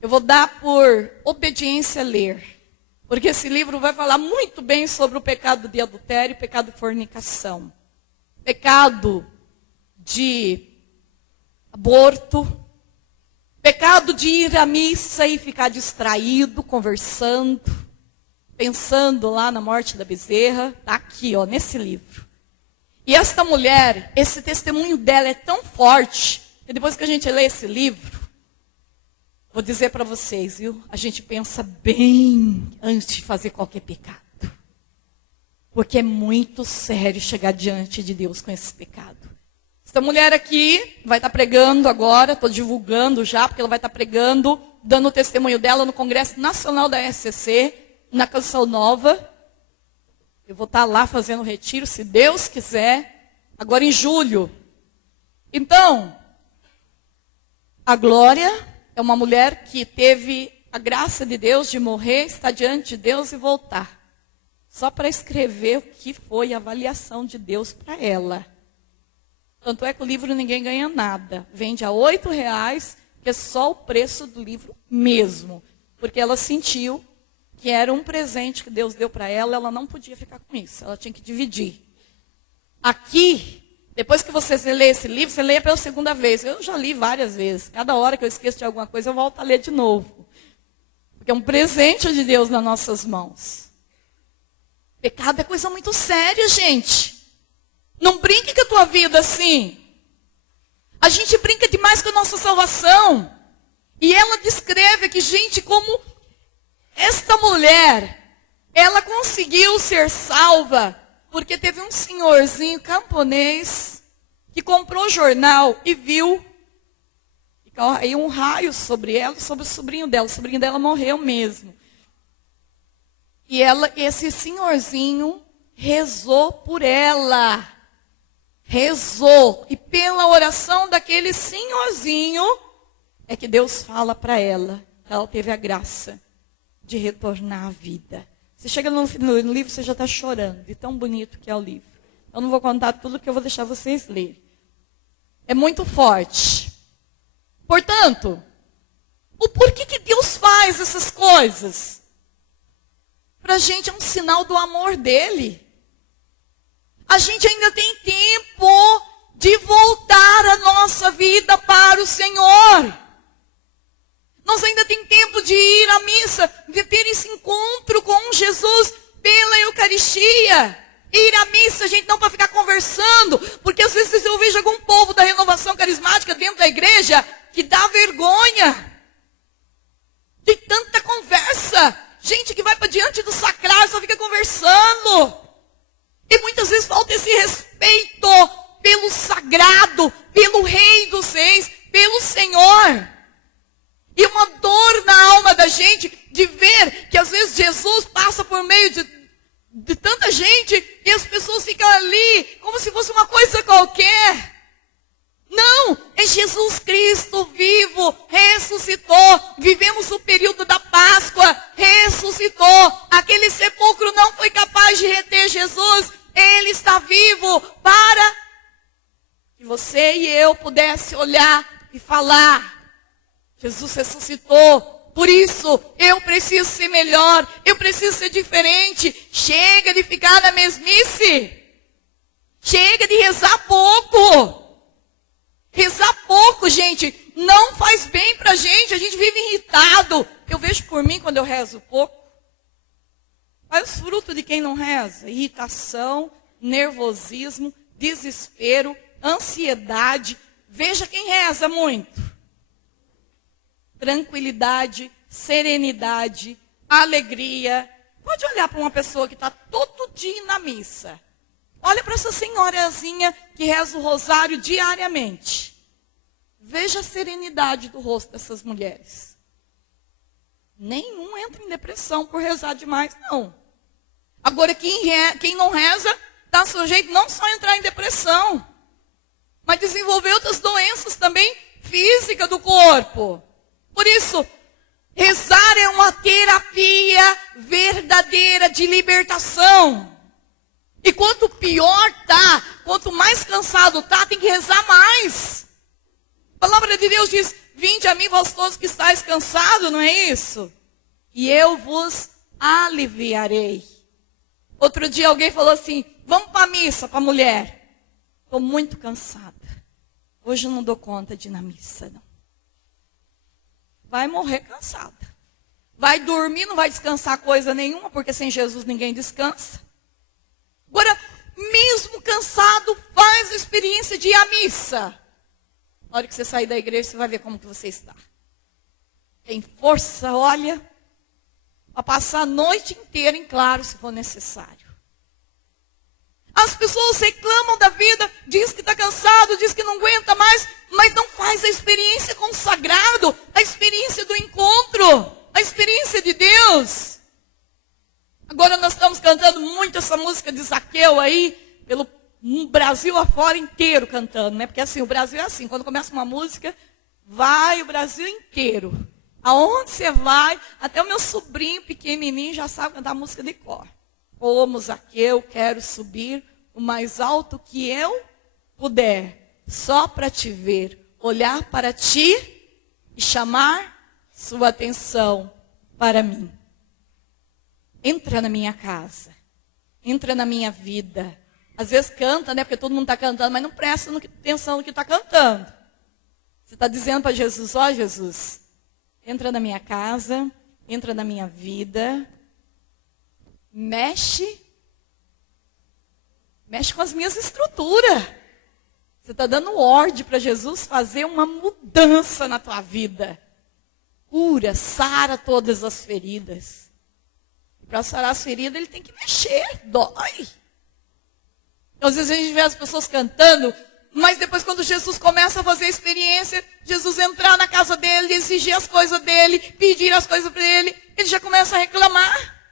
eu vou dar por obediência ler. Porque esse livro vai falar muito bem sobre o pecado de adultério e pecado de fornicação. Pecado de aborto. Pecado de ir à missa e ficar distraído, conversando. Pensando lá na morte da bezerra. Está aqui, ó, nesse livro. E esta mulher, esse testemunho dela é tão forte, que depois que a gente lê esse livro, vou dizer para vocês, viu? A gente pensa bem antes de fazer qualquer pecado. Porque é muito sério chegar diante de Deus com esse pecado. Essa mulher aqui vai estar pregando agora, estou divulgando já, porque ela vai estar pregando, dando o testemunho dela no Congresso Nacional da SCC, na Canção Nova. Eu vou estar lá fazendo retiro, se Deus quiser, agora em julho. Então, a Glória é uma mulher que teve a graça de Deus de morrer, estar diante de Deus e voltar. Só para escrever o que foi a avaliação de Deus para ela. Tanto é que o livro ninguém ganha nada. Vende a R$8, que é só o preço do livro mesmo. Porque ela sentiu que era um presente que Deus deu para ela, ela não podia ficar com isso. Ela tinha que dividir. Aqui, depois que você lê esse livro, você lê pela segunda vez. Eu já li várias vezes. Cada hora que eu esqueço de alguma coisa, eu volto a ler de novo. Porque é um presente de Deus nas nossas mãos. Pecado é coisa muito séria, gente. Não brinque com a tua vida assim. A gente brinca demais com a nossa salvação. E ela descreve que, gente, como esta mulher, ela conseguiu ser salva porque teve um senhorzinho camponês que comprou o jornal e viu. E caiu um raio sobre ela, sobre o sobrinho dela. O sobrinho dela morreu mesmo. E esse senhorzinho rezou por ela. Rezou. E pela oração daquele senhorzinho, é que Deus fala para ela. Ela teve a graça de retornar à vida. Você chega no livro, você já está chorando. De tão bonito que é o livro. Eu não vou contar tudo que eu vou deixar vocês lerem. É muito forte. Portanto, o porquê que Deus faz essas coisas? Para a gente é um sinal do amor dele. A gente ainda tem tempo de voltar a nossa vida para o Senhor. Nós ainda tem tempo de ir à missa, de ter esse encontro com Jesus pela Eucaristia. Ir à missa, gente, não para ficar conversando, porque às vezes eu vejo algum povo da renovação carismática dentro da igreja que dá vergonha de tanta conversa. Gente que vai para diante do sacrário só fica conversando. E muitas vezes falta esse respeito pelo sagrado, pelo Rei dos Reis, pelo Senhor. E uma dor na alma da gente de ver que às vezes Jesus passa por meio de tanta gente e as pessoas ficam ali como se fosse uma coisa qualquer. Não, é Jesus Cristo vivo, ressuscitou. Vivemos o período da Páscoa, ressuscitou. Aquele sepulcro não foi capaz de reter Jesus. Ele está vivo para que você e eu pudesse olhar e falar: Jesus ressuscitou, por isso eu preciso ser melhor, eu preciso ser diferente. Chega de ficar na mesmice. Chega de rezar pouco. Rezar pouco, gente, não faz bem pra gente. A gente vive irritado. Eu vejo por mim quando eu rezo pouco. Olha os frutos de quem não reza: irritação, nervosismo, desespero, ansiedade. Veja quem reza muito: tranquilidade, serenidade, alegria. Pode olhar para uma pessoa que está todo dia na missa. Olha para essa senhorazinha que reza o rosário diariamente. Veja a serenidade do rosto dessas mulheres. Nenhum entra em depressão por rezar demais, não. Agora, quem não reza está sujeito não só a entrar em depressão, mas desenvolver outras doenças também físicas do corpo. Por isso, rezar é uma terapia verdadeira de libertação. E quanto pior tá, quanto mais cansado tá, tem que rezar mais. A palavra de Deus diz: vinde a mim, vós todos que estáis cansados, não é isso? E eu vos aliviarei. Outro dia alguém falou assim: vamos para a missa, para a mulher. Estou muito cansada. Hoje eu não dou conta de ir na missa, não. Vai morrer cansada. Vai dormir, não vai descansar coisa nenhuma, porque sem Jesus ninguém descansa. Agora, mesmo cansado, faz a experiência de ir à missa. Na hora que você sair da igreja, você vai ver como que você está. Tem força, olha, para passar a noite inteira em claro, se for necessário. As pessoas reclamam da vida, diz que está cansado, diz que não aguenta mais, mas não faz a experiência com o sagrado, a experiência do encontro, a experiência de Deus. Agora nós estamos cantando muito essa música de Zaqueu aí, pelo Brasil afora inteiro cantando, né? Porque assim, o Brasil é assim, quando começa uma música, vai o Brasil inteiro. Aonde você vai, até o meu sobrinho pequenininho já sabe cantar a música de cor. Como Zaqueu, quero subir o mais alto que eu puder, só para te ver, olhar para ti e chamar sua atenção para mim. Entra na minha casa, entra na minha vida. Às vezes canta, né? Porque todo mundo está cantando, mas não presta atenção no que está cantando. Você está dizendo para Jesus: ó Jesus, entra na minha casa, entra na minha vida, mexe com as minhas estruturas. Você está dando ordem para Jesus fazer uma mudança na tua vida. Cura, sara todas as feridas. Para sarar as feridas, ele tem que mexer, dói. Às vezes a gente vê as pessoas cantando, mas depois quando Jesus começa a fazer a experiência, Jesus entrar na casa dele, exigir as coisas dele, pedir as coisas para ele, ele já começa a reclamar.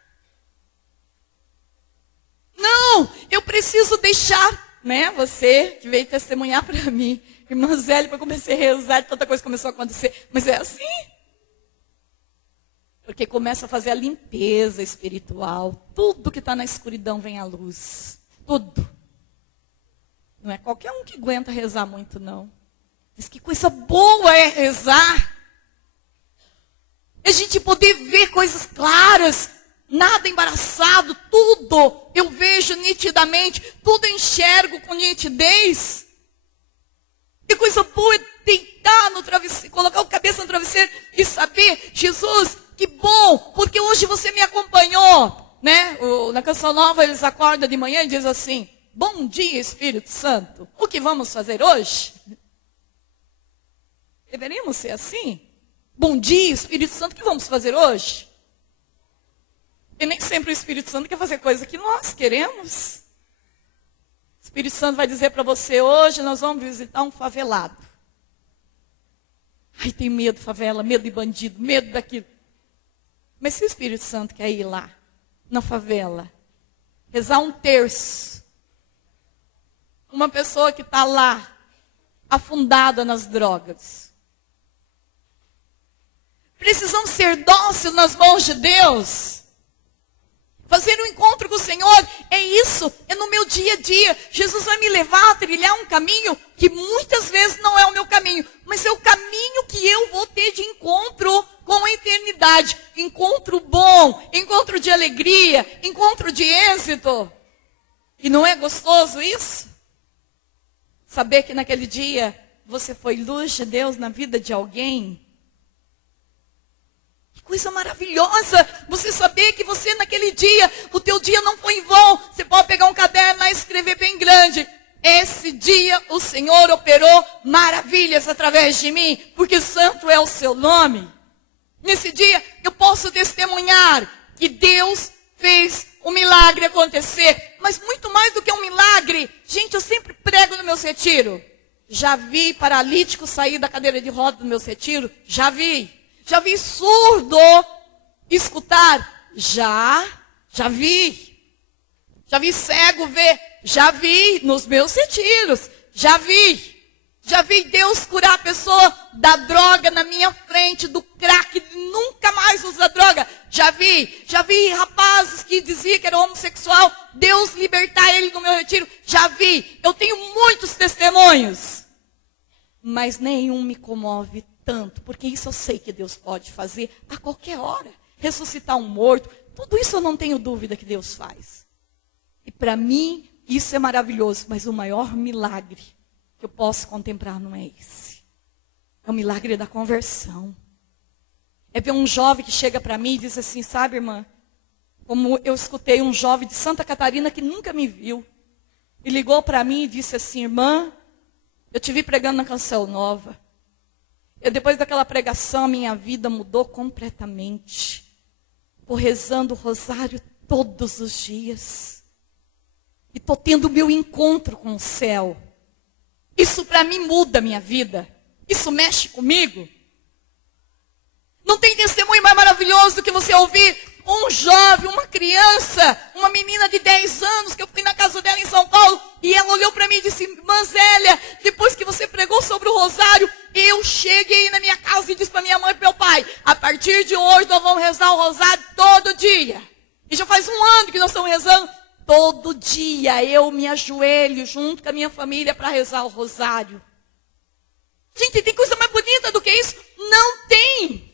Não, eu preciso deixar, né? Você que veio testemunhar para mim, irmã Zélia, para comecei a rezar, tanta coisa começou a acontecer, mas é assim. Porque começa a fazer a limpeza espiritual. Tudo que está na escuridão vem à luz. Tudo. Não é qualquer um que aguenta rezar muito, não. Mas que coisa boa é rezar. A gente poder ver coisas claras. Nada embaraçado. Tudo eu vejo nitidamente. Tudo eu enxergo com nitidez. Que coisa boa é deitar no travesseiro, colocar a cabeça no travesseiro e saber, Jesus, que bom, porque hoje você me acompanhou. Né? Na Canção Nova eles acordam de manhã e dizem assim: bom dia, Espírito Santo, o que vamos fazer hoje? Deveríamos ser assim? Bom dia, Espírito Santo, o que vamos fazer hoje? E nem sempre o Espírito Santo quer fazer coisa que nós queremos. O Espírito Santo vai dizer para você: hoje nós vamos visitar um favelado. Ai, tem medo de favela, medo de bandido, medo daquilo. Mas se o Espírito Santo quer ir lá, na favela, rezar um terço, uma pessoa que está lá, afundada nas drogas. Precisamos ser dóceis nas mãos de Deus. Fazer um encontro com o Senhor é isso, é no meu dia a dia. Jesus vai me levar a trilhar um caminho que muitas vezes não é o meu caminho, mas é o caminho que eu vou ter de encontro com a eternidade. Encontro bom, encontro de alegria, encontro de êxito. E não é gostoso isso? Saber que naquele dia você foi luz de Deus na vida de alguém. Que coisa maravilhosa você saber que você naquele dia, o teu dia não foi em vão. Você pode pegar um caderno e escrever bem grande: esse dia o Senhor operou maravilhas através de mim, porque santo é o seu nome. Nesse dia eu posso testemunhar que Deus fez um milagre acontecer. Mas muito mais do que um milagre, gente, eu sempre prego no meu retiro. Já vi paralítico sair da cadeira de roda do meu retiro? Já vi. Já vi surdo escutar? Já vi. Já vi cego ver? Já vi nos meus retiros. Já vi Deus curar a pessoa da droga na minha frente, do crack, nunca mais usa droga. Já vi rapazes que diziam que era homossexual, Deus libertar ele no meu retiro. Já vi, eu tenho muitos testemunhos. Mas nenhum me comove tanto, porque isso eu sei que Deus pode fazer a qualquer hora. Ressuscitar um morto, tudo isso eu não tenho dúvida que Deus faz. E para mim, isso é maravilhoso, mas o maior milagre que eu posso contemplar não é esse. É o milagre da conversão. É ver um jovem que chega para mim e diz assim: sabe, irmã, como eu escutei um jovem de Santa Catarina que nunca me viu, e ligou para mim e disse assim: irmã, eu te vi pregando na Canção Nova. E depois daquela pregação, a minha vida mudou completamente. Estou rezando o rosário todos os dias. E estou tendo o meu encontro com o céu. Isso para mim muda a minha vida. Isso mexe comigo. Não tem testemunho mais maravilhoso do que você ouvir um jovem, uma criança, uma menina de 10 anos, que eu fui na casa dela em São Paulo, e ela olhou para mim e disse: irmã Zélia, depois que você pregou sobre o rosário, eu cheguei na minha casa e disse para minha mãe e para meu pai: a partir de hoje nós vamos rezar o rosário todo dia. E já faz um ano que nós estamos rezando. Todo dia eu me ajoelho junto com a minha família para rezar o rosário. Gente, tem coisa mais bonita do que isso? Não tem.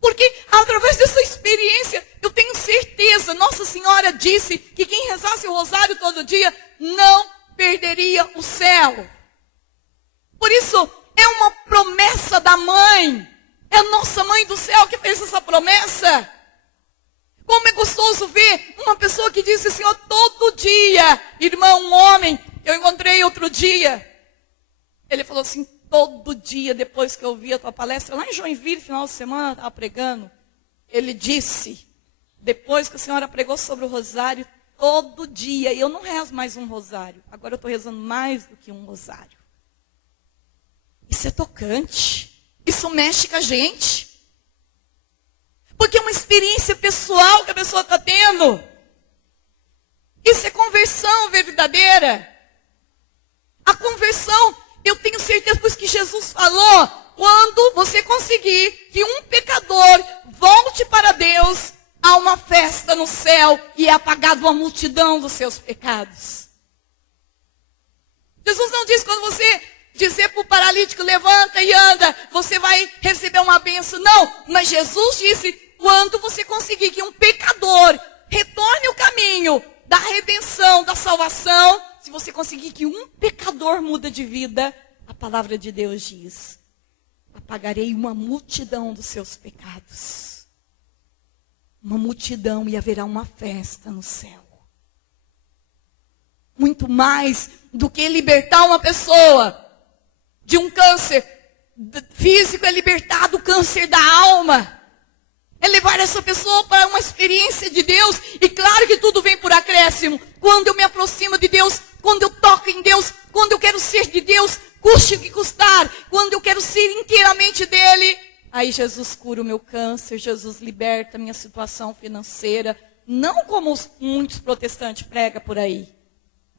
Porque através dessa experiência eu tenho certeza, Nossa Senhora disse que quem rezasse o rosário todo dia não perderia o céu. Por isso é uma promessa da mãe. É a nossa mãe do céu que fez essa promessa. Como é gostoso ver uma pessoa que diz assim: ó, todo dia, irmão, um homem, eu encontrei outro dia. Ele falou assim: todo dia, depois que eu vi a tua palestra, lá em Joinville, final de semana, eu estava pregando. Ele disse, depois que a senhora pregou sobre o rosário, todo dia, eu não rezo mais um rosário. Agora eu estou rezando mais do que um rosário. Isso é tocante. Isso mexe com a gente. Porque é uma experiência pessoal que a pessoa está tendo. Isso é conversão verdadeira. A conversão, eu tenho certeza, por isso que Jesus falou: quando você conseguir que um pecador volte para Deus, há uma festa no céu e é apagada uma multidão dos seus pecados. Jesus não diz quando você dizer para o paralítico: levanta e anda, você vai receber uma bênção. Não, mas Jesus disse: quando você conseguir que um pecador retorne o caminho da redenção, da salvação, se você conseguir que um pecador muda de vida, a palavra de Deus diz: apagarei uma multidão dos seus pecados. Uma multidão, e haverá uma festa no céu. Muito mais do que libertar uma pessoa de um câncer físico, é libertar do câncer da alma. É levar essa pessoa para uma experiência de Deus. E claro que tudo vem por acréscimo. Quando eu me aproximo de Deus, quando eu toco em Deus, quando eu quero ser de Deus, custe o que custar. Quando eu quero ser inteiramente dele, aí Jesus cura o meu câncer, Jesus liberta a minha situação financeira. Não como muitos protestantes pregam por aí.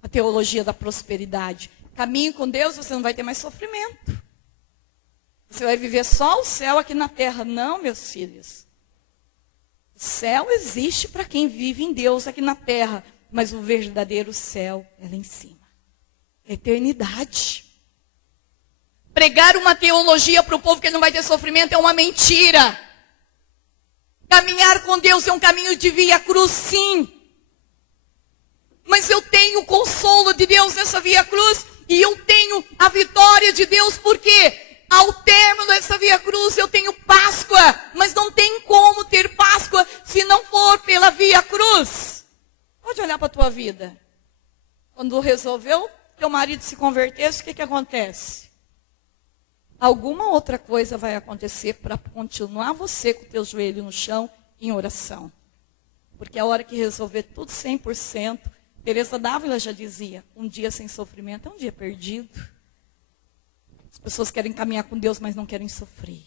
A teologia da prosperidade. Caminhe com Deus, você não vai ter mais sofrimento. Você vai viver só o céu aqui na terra. Não, meus filhos. O céu existe para quem vive em Deus aqui na terra. Mas o verdadeiro céu é lá em cima. É eternidade. Pregar uma teologia para o povo que não vai ter sofrimento é uma mentira. Caminhar com Deus é um caminho de via cruz, sim. Mas eu tenho o consolo de Deus nessa via cruz. E eu tenho a vitória de Deus. Por quê? Ao término dessa via cruz eu tenho Páscoa. Mas não tem como ter Páscoa se não for pela via cruz. Pode olhar para a tua vida. Quando resolveu teu marido se convertesse, o que acontece? Alguma outra coisa vai acontecer para continuar você com o teu joelho no chão em oração. Porque a hora que resolver tudo 100%, Teresa d'Ávila já dizia, um dia sem sofrimento é um dia perdido. As pessoas querem caminhar com Deus, mas não querem sofrer.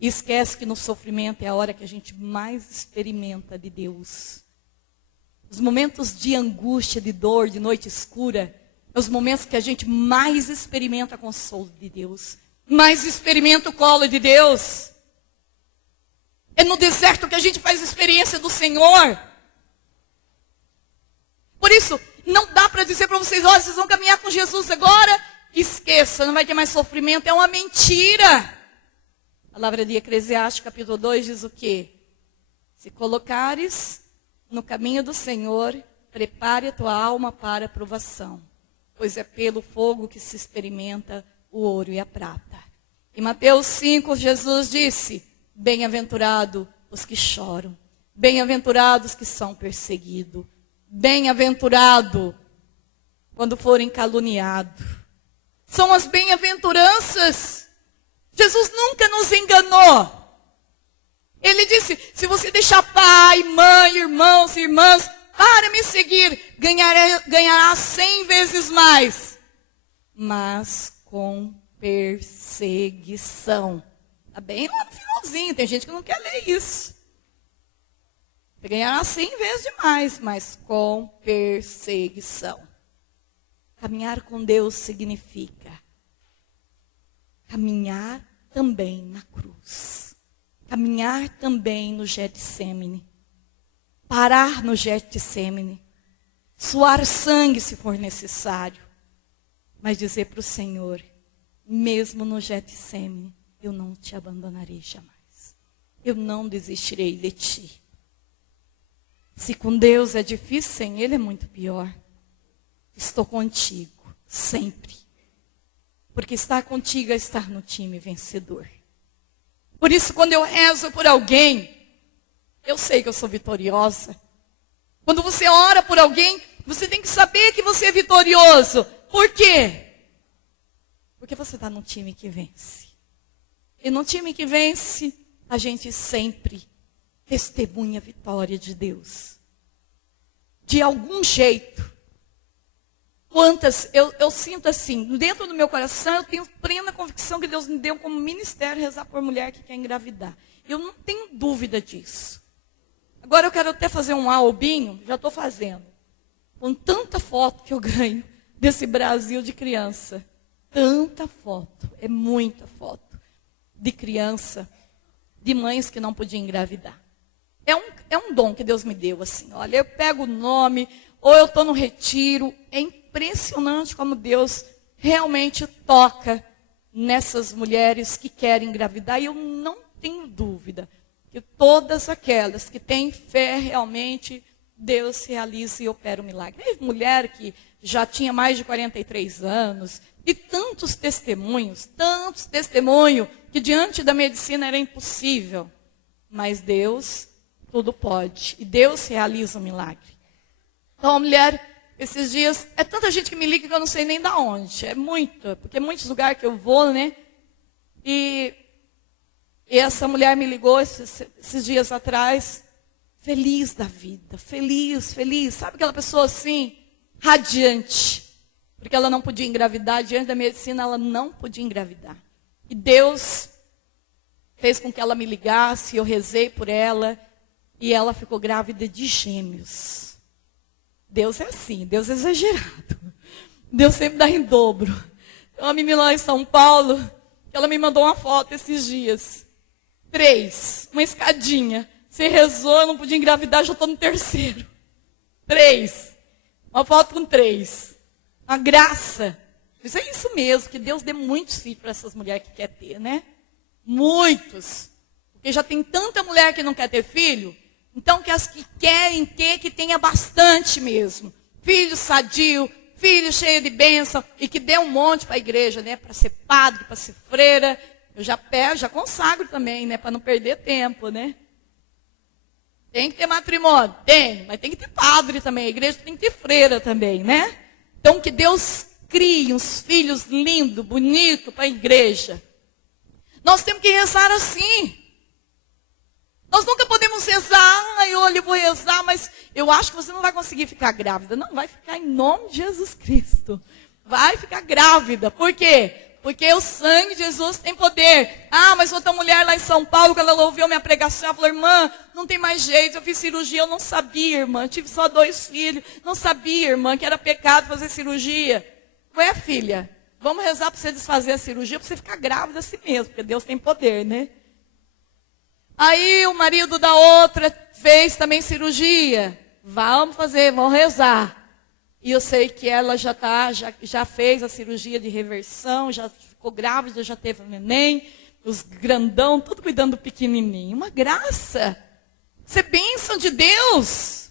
E esquece que no sofrimento é a hora que a gente mais experimenta de Deus. Os momentos de angústia, de dor, de noite escura, é os momentos que a gente mais experimenta consolo de Deus. Mais experimenta o colo de Deus. É no deserto que a gente faz experiência do Senhor. Por isso, não dá para dizer para vocês, olha, vocês vão caminhar com Jesus agora. Esqueça, não vai ter mais sofrimento. É uma mentira. A palavra de Eclesiastes, capítulo 2, diz o quê? Se colocares no caminho do Senhor, prepare a tua alma para a provação. Pois é pelo fogo que se experimenta o ouro e a prata. Em Mateus 5, Jesus disse, bem-aventurado os que choram. Bem-aventurados que são perseguidos. Bem-aventurado quando forem caluniados. São as bem-aventuranças. Jesus nunca nos enganou. Ele disse, se você deixar pai, mãe, irmãos, irmãs, para me seguir, ganhará 100 vezes mais. Mas com perseguição. Está bem lá no finalzinho, tem gente que não quer ler isso. Você ganhará 100 vezes demais, mas com perseguição. Caminhar com Deus significa caminhar também na cruz. Caminhar também no Getsemane. Parar no Getsemane. Suar sangue se for necessário. Mas dizer para o Senhor, mesmo no Getsemane, eu não te abandonarei jamais. Eu não desistirei de ti. Se com Deus é difícil, sem Ele é muito pior. Estou contigo, sempre. Porque estar contigo é estar no time vencedor. Por isso, quando eu rezo por alguém, eu sei que eu sou vitoriosa. Quando você ora por alguém, você tem que saber que você é vitorioso. Por quê? Porque você está num time que vence. E num time que vence, a gente sempre testemunha a vitória de Deus. De algum jeito. Quantas, eu sinto assim, dentro do meu coração, eu tenho plena convicção que Deus me deu como ministério rezar por mulher que quer engravidar. Eu não tenho dúvida disso. Agora eu quero até fazer um albinho, já estou fazendo. Com tanta foto que eu ganho desse Brasil de criança. Tanta foto, é muita foto. De criança, de mães que não podiam engravidar. É um dom que Deus me deu, assim. Olha, eu pego o nome, ou eu estou no retiro. É impressionante como Deus realmente toca nessas mulheres que querem engravidar. E eu não tenho dúvida que todas aquelas que têm fé realmente, Deus realiza e opera o milagre. Tem mulher que já tinha mais de 43 anos, E tantos testemunhos, que diante da medicina era impossível. Mas Deus tudo pode. E Deus realiza um milagre. Então, a mulher, esses dias, é tanta gente que me liga que eu não sei nem da onde. É muito, porque é muitos lugares que eu vou, né? E essa mulher me ligou esses dias atrás, feliz da vida, feliz. Sabe aquela pessoa assim, radiante? Porque ela não podia engravidar, diante da medicina ela não podia engravidar. E Deus fez com que ela me ligasse, eu rezei por ela, e ela ficou grávida de gêmeos. Deus é assim, Deus é exagerado. Deus sempre dá em dobro. Tem uma menina lá em São Paulo, ela me mandou uma foto esses dias. 3, uma escadinha. Você rezou, eu não podia engravidar, já estou no 3º. 3, uma foto com 3. Uma graça. Isso é isso mesmo, que Deus dê muitos filhos para essas mulheres que quer ter, né? Muitos. Porque já tem tanta mulher que não quer ter filho. Então que as que querem ter, que tenha bastante mesmo. Filho sadio, filho cheio de bênção. E que dê um monte para a igreja, né? Para ser padre, para ser freira. Eu já consagro também, né? Para não perder tempo, né? Tem que ter matrimônio? Tem. Mas tem que ter padre também. A igreja tem que ter freira também, né? Então que Deus crie uns filhos lindos, bonitos para a igreja. Nós temos que rezar assim. Nós nunca podemos rezar, olha, eu vou rezar, mas eu acho que você não vai conseguir ficar grávida. Não, vai ficar em nome de Jesus Cristo. Vai ficar grávida. Por quê? Porque o sangue de Jesus tem poder. Ah, mas outra mulher lá em São Paulo, quando ela ouviu minha pregação, ela falou, irmã, não tem mais jeito, eu fiz cirurgia, eu não sabia, irmã, eu tive só 2 filhos. Não sabia, irmã, que era pecado fazer cirurgia. Ué, filha, vamos rezar para você desfazer a cirurgia, para você ficar grávida assim mesmo, porque Deus tem poder, né? Aí o marido da outra fez também cirurgia. Vamos fazer, vamos rezar. E eu sei que ela já fez a cirurgia de reversão, já ficou grávida, já teve um neném, os grandão, tudo cuidando do pequenininho. Uma graça. Isso é bênção de Deus.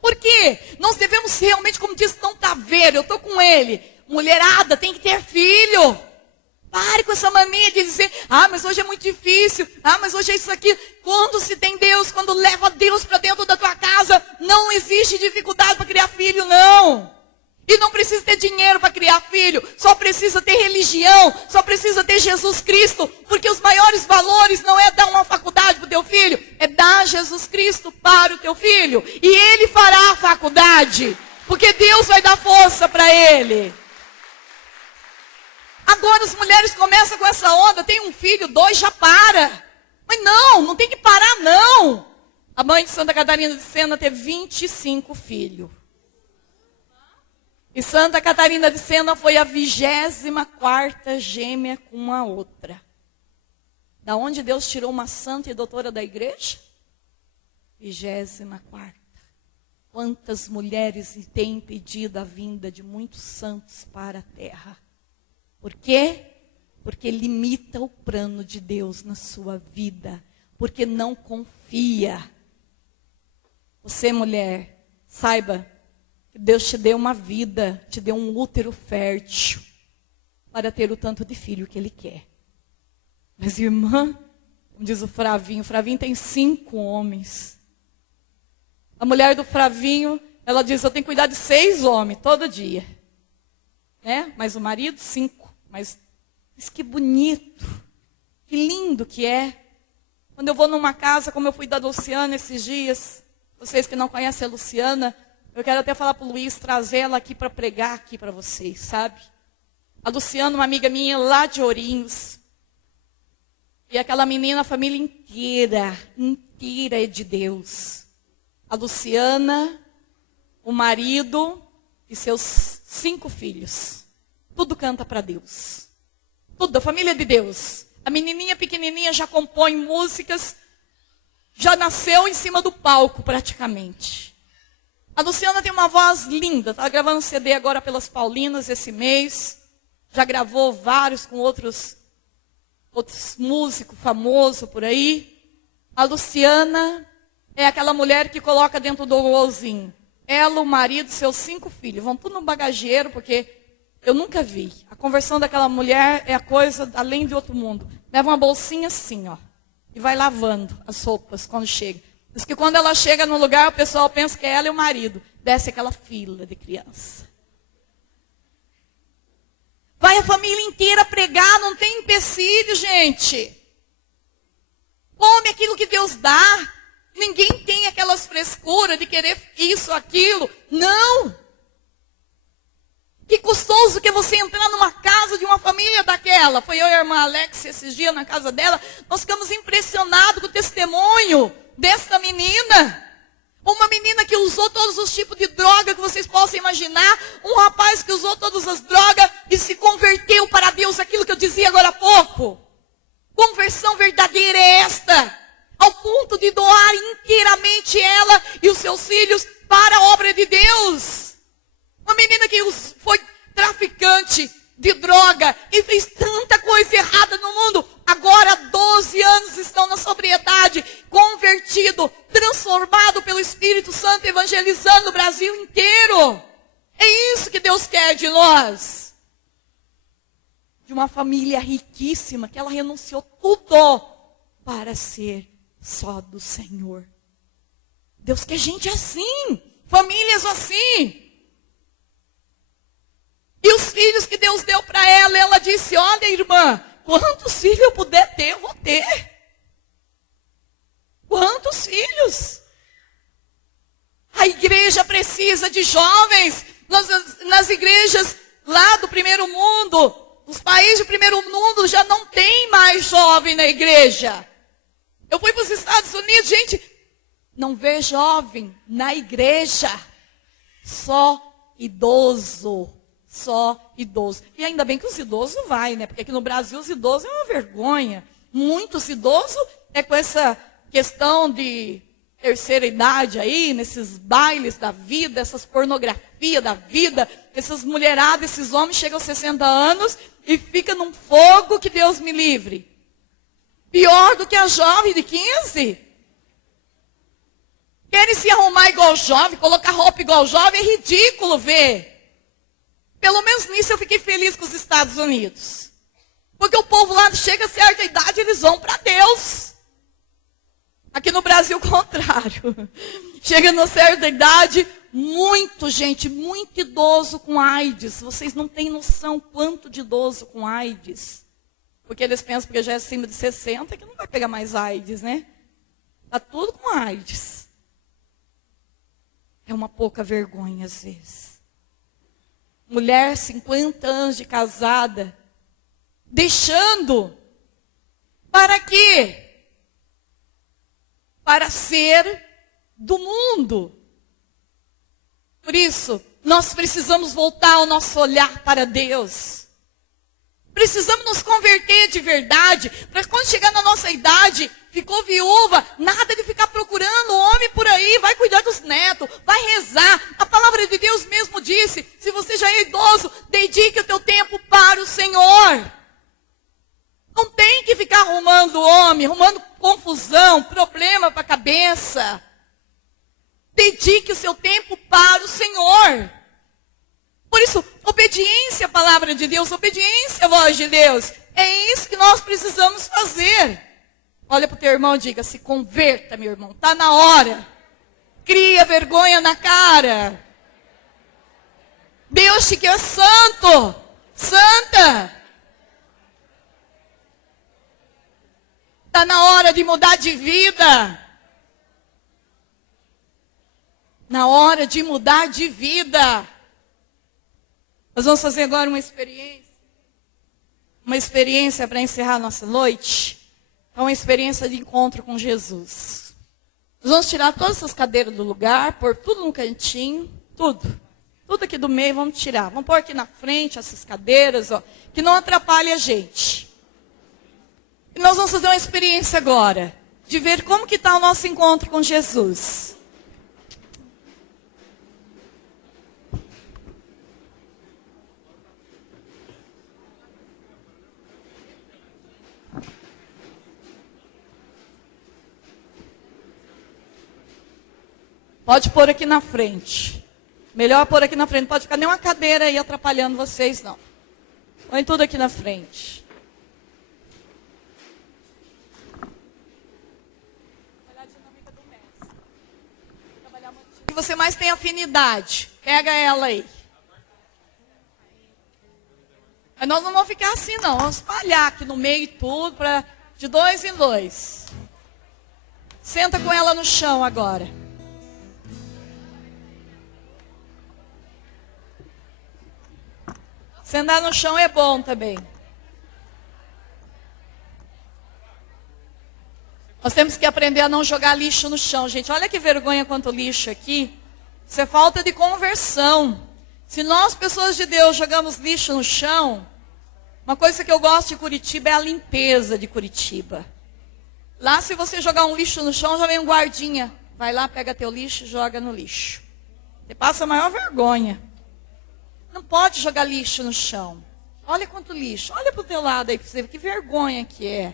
Por quê? Nós devemos realmente, como diz, não tá vendo, eu estou com ele. Mulherada, tem que ter filho. Pare com essa mania de dizer, mas hoje é muito difícil, mas hoje é isso aqui. Quando se tem Deus, quando leva Deus para dentro da tua casa, não existe dificuldade para criar filho, não. E não precisa ter dinheiro para criar filho, só precisa ter religião, só precisa ter Jesus Cristo, porque os maiores valores não é dar uma faculdade para o teu filho, é dar Jesus Cristo para o teu filho. E ele fará a faculdade, porque Deus vai dar força para ele. Agora as mulheres começam com essa onda, tem um filho, 2, já para. Mas não tem que parar não. A mãe de Santa Catarina de Sena teve 25 filhos. E Santa Catarina de Sena foi a 24ª gêmea com a outra. Da onde Deus tirou uma santa e doutora da igreja? 24ª. Quantas mulheres têm impedido a vinda de muitos santos para a terra? Por quê? Porque limita o plano de Deus na sua vida. Porque não confia. Você, mulher, saiba que Deus te deu uma vida, te deu um útero fértil para ter o tanto de filho que Ele quer. Mas, irmã, como diz o Fravinho tem 5 homens. A mulher do Fravinho, ela diz, eu tenho que cuidar de 6 homens todo dia. Né? Mas o marido, 5. Mas que bonito, que lindo que é. Quando eu vou numa casa, como eu fui da Luciana esses dias, vocês que não conhecem a Luciana, eu quero até falar para o Luiz, trazer ela aqui para pregar aqui para vocês, sabe? A Luciana, uma amiga minha lá de Ourinhos. E aquela menina, a família inteira é de Deus. A Luciana, o marido e seus 5 filhos. Tudo canta para Deus. Tudo, a família de Deus. A menininha pequenininha já compõe músicas, já nasceu em cima do palco praticamente. A Luciana tem uma voz linda, está gravando um CD agora pelas Paulinas esse mês. Já gravou vários com outros músicos famosos por aí. A Luciana é aquela mulher que coloca dentro do golzinho. Ela, o marido, seus 5 filhos. Vão tudo no bagageiro, porque Eu nunca vi. A conversão daquela mulher é a coisa além de outro mundo. Leva uma bolsinha assim, ó. E vai lavando as roupas quando chega. Diz que quando ela chega no lugar, o pessoal pensa que é ela e o marido. Desce aquela fila de criança. Vai a família inteira pregar, não tem empecilho, gente. Come aquilo que Deus dá. Ninguém tem aquelas frescuras de querer isso, aquilo. Não. Que custoso que é você entrar numa casa de uma família daquela. Foi eu e a irmã Alex esses dias na casa dela. Nós ficamos impressionados com o testemunho dessa menina. Uma menina que usou todos os tipos de droga que vocês possam imaginar. Um rapaz que usou todas as drogas e se converteu para Deus. Aquilo que eu dizia agora há pouco. Conversão verdadeira é esta. Ao ponto de doar inteiramente ela e os seus filhos para a obra de Deus. Uma menina que foi traficante de droga e fez tanta coisa errada no mundo. Agora 12 anos estão na sobriedade, convertido, transformado pelo Espírito Santo, evangelizando o Brasil inteiro. É isso que Deus quer de nós. De uma família riquíssima, que ela renunciou tudo para ser só do Senhor. Deus quer gente assim, famílias assim. E os filhos que Deus deu para ela, ela disse, olha irmã, quantos filhos eu puder ter, eu vou ter. Quantos filhos? A igreja precisa de jovens. Nas igrejas lá do primeiro mundo, os países do primeiro mundo já não tem mais jovem na igreja. Eu fui para os Estados Unidos, gente, não vê jovem na igreja. Só idoso. Só idoso. E ainda bem que os idosos vai, né? Porque aqui no Brasil os idosos é uma vergonha. Muitos idosos é com essa questão de terceira idade aí, nesses bailes da vida, essas pornografias da vida, essas mulheradas, esses homens chegam aos 60 anos e ficam num fogo que Deus me livre. Pior do que a jovem de 15. Querem se arrumar igual jovem, colocar roupa igual jovem, é ridículo ver. Pelo menos nisso eu fiquei feliz com os Estados Unidos. Porque o povo lá chega a certa idade, eles vão para Deus. Aqui no Brasil, o contrário. Chega a certa idade, muito idoso com AIDS. Vocês não têm noção quanto de idoso com AIDS. Porque eles pensam que já é acima de 60 que não vai pegar mais AIDS, né? Está tudo com AIDS. É uma pouca vergonha às vezes. Mulher, 50 anos de casada, deixando, para quê? Para ser do mundo. Por isso, nós precisamos voltar o nosso olhar para Deus. Precisamos nos converter de verdade, para quando chegar na nossa idade, ficou viúva, nada de ficar procurando homem por aí, vai cuidar dos netos, vai rezar. A palavra de Deus mesmo disse, se você já é idoso, dedique o teu tempo para o Senhor. Não tem que ficar arrumando homem, arrumando confusão, problema para a cabeça. Dedique o seu tempo para o Senhor. Por isso, obediência à palavra de Deus, obediência à voz de Deus. É isso que nós precisamos fazer. Olha para o teu irmão e diga, se converta, meu irmão. Está na hora. Cria vergonha na cara. Deus te quer santo. Santa. Está na hora de mudar de vida. Na hora de mudar de vida. Nós vamos fazer agora uma experiência. Uma experiência para encerrar a nossa noite. É uma experiência de encontro com Jesus. Nós vamos tirar todas essas cadeiras do lugar, pôr tudo no cantinho, tudo. Tudo aqui do meio vamos tirar. Vamos pôr aqui na frente essas cadeiras, ó, que não atrapalhe a gente. E nós vamos fazer uma experiência agora, de ver como que está o nosso encontro com Jesus. Pode pôr aqui na frente. Melhor pôr aqui na frente. Não pode ficar nenhuma cadeira aí atrapalhando vocês, não. Põe tudo aqui na frente. O que você mais tem afinidade? Pega ela aí. Mas nós não vamos ficar assim, não. Vamos espalhar aqui no meio tudo, de 2 em 2. Senta com ela no chão agora. Sentar no chão é bom também. Nós temos que aprender a não jogar lixo no chão, gente. Olha que vergonha quanto lixo aqui. Isso é falta de conversão. Se nós, pessoas de Deus, jogamos lixo no chão, uma coisa que eu gosto de Curitiba é a limpeza de Curitiba. Lá, se você jogar um lixo no chão, já vem um guardinha. Vai lá, pega teu lixo e joga no lixo. Você passa a maior vergonha. Não pode jogar lixo no chão. Olha quanto lixo. Olha para o teu lado aí para você ver que vergonha que é.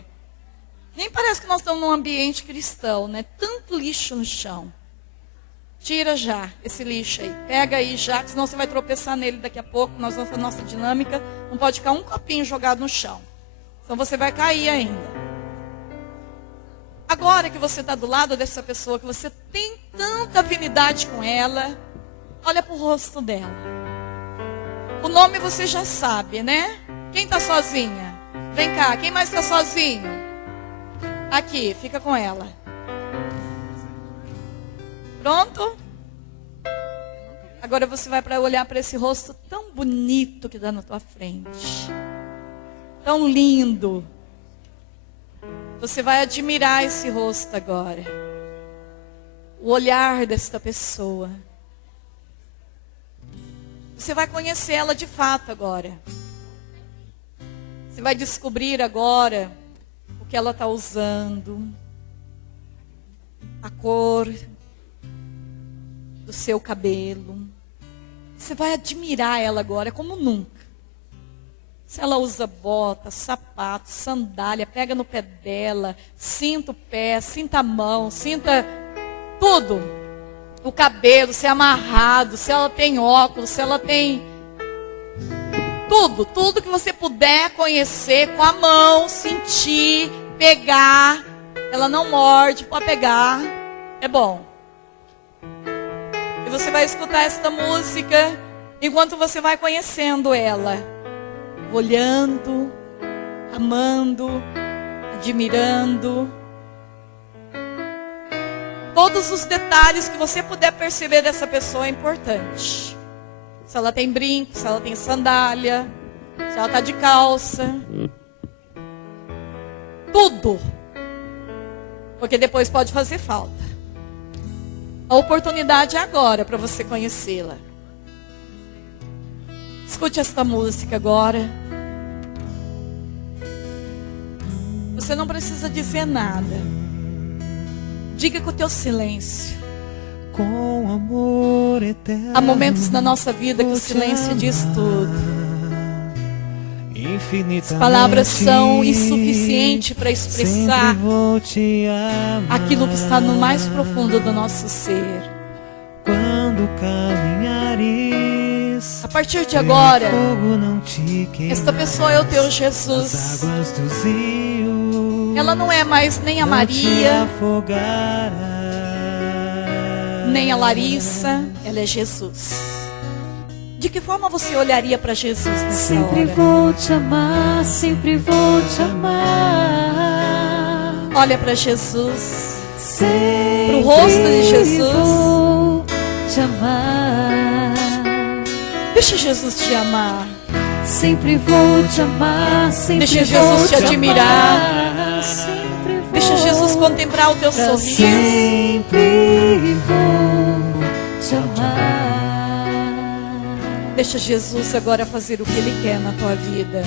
Nem parece que nós estamos num ambiente cristão, né? Tanto lixo no chão. Tira já esse lixo aí. Pega aí já, senão você vai tropeçar nele daqui a pouco. Nós vamos fazer a nossa dinâmica. Não pode ficar um copinho jogado no chão. Senão você vai cair ainda. Agora que você está do lado dessa pessoa, que você tem tanta afinidade com ela, olha para o rosto dela. O nome você já sabe, né? Quem está sozinha? Vem cá, quem mais está sozinho? Aqui, fica com ela. Pronto? Agora você vai para olhar para esse rosto tão bonito que está na tua frente. Tão lindo. Você vai admirar esse rosto agora. O olhar desta pessoa. Você vai conhecer ela de fato agora. Você vai descobrir agora o que ela está usando. A cor do seu cabelo. Você vai admirar ela agora como nunca. Se ela usa bota, sapato, sandália, pega no pé dela, sinta o pé, sinta a mão, sinta tudo. O cabelo, se é amarrado, se ela tem óculos, se ela tem tudo que você puder conhecer com a mão, sentir, pegar. Ela não morde, pode pegar, é bom. E você vai escutar esta música enquanto você vai conhecendo ela, olhando, amando, admirando. Todos os detalhes que você puder perceber dessa pessoa é importante. Se ela tem brinco, se ela tem sandália, se ela está de calça. Tudo. Porque depois pode fazer falta. A oportunidade é agora para você conhecê-la. Escute esta música agora. Você não precisa dizer nada. Diga com o teu silêncio. Com amor eterno. Há momentos na nossa vida que o silêncio diz tudo. As palavras são insuficientes para expressar aquilo que está no mais profundo do nosso ser. Quando caminhares, a partir de agora, fogo não te queimará, esta pessoa é o teu Jesus. as águas dos rios, ela não é mais nem a não te Maria, afogará, nem a Larissa, ela é Jesus. De que forma você olharia para Jesus nessa Sempre hora? vou te amar, sempre vou te amar. Olha para Jesus. Sempre Pro rosto de Jesus. vou te amar. Deixa Jesus te amar. Sempre vou te amar, sempre Deixa vou Jesus te admirar. amar. Sempre vou Deixa Jesus contemplar o teu pra sorriso. sempre vou te amar. Deixa Jesus agora fazer o que Ele quer na tua vida.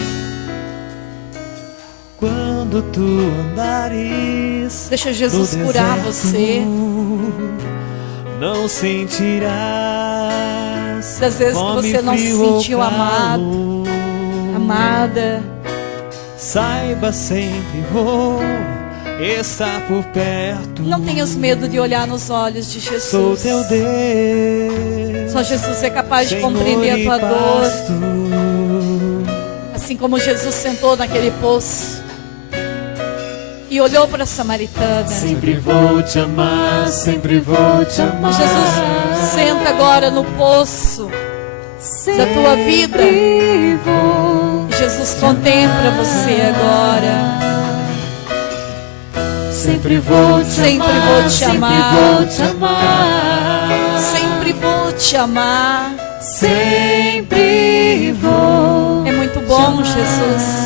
quando tu andares, Deixa Jesus no curar deserto, você. não sentirás Das vezes que fome, você não se frio ou sentiu amado, calor. amada. Saiba, sempre vou estar por perto. Não tenhas medo de olhar nos olhos de Sou Jesus. teu Deus. Só Jesus é capaz de Senhor compreender a e tua dor. pastor. Assim como Jesus sentou naquele poço e olhou para a samaritana. Sempre vou te amar, sempre vou te amar. Jesus senta agora no poço da tua vida. Sempre vou, Jesus contempla você agora. sempre vou te Sempre amar, vou te sempre amar. vou te amar. Sempre vou te amar. Sempre vou. É muito bom, Jesus.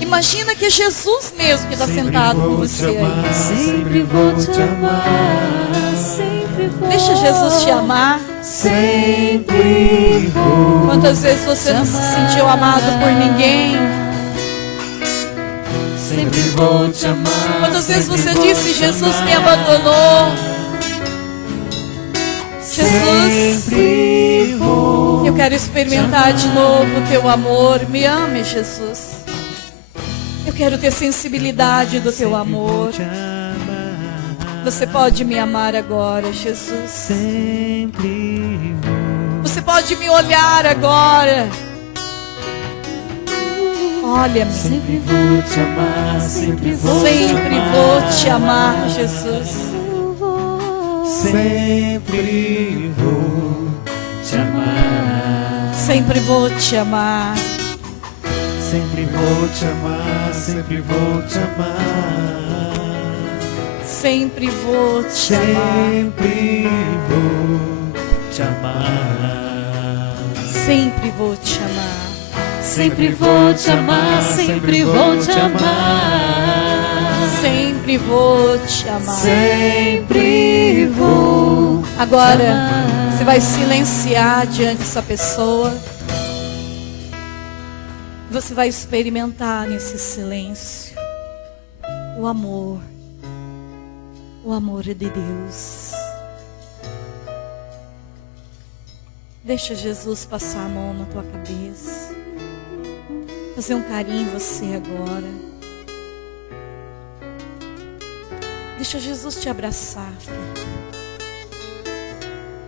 Imagina que é Jesus mesmo que está sentado com você aí. Sempre vou te amar, sempre vou. Deixa Jesus te amar. Sempre vou. Quantas vezes você não se sentiu amado por ninguém? Sempre vou te amar. Quantas vezes você disse, Jesus me abandonou? Jesus, Sempre vou. eu quero experimentar de novo o teu amor. Me ame, Jesus. Eu quero ter sensibilidade do teu amor. Te amar. Você pode me amar agora, Jesus. Sempre vou. Você pode me olhar agora. Olha-me. Sempre vou te amar, sempre vou. Sempre vou te amar, Jesus. Sempre vou te amar. Sempre vou te amar. Sempre vou te amar. Sempre vou te amar. Sempre vou te amar. Sempre vou te amar. Sempre vou te amar. Sempre vou te amar, sempre vou te amar. Sempre vou te amar. Sempre vou. Agora, você vai silenciar diante dessa pessoa. Você vai experimentar nesse silêncio o amor. O amor de Deus. Deixa Jesus passar a mão na tua cabeça. Fazer um carinho em você agora. Deixa Jesus te abraçar, filho.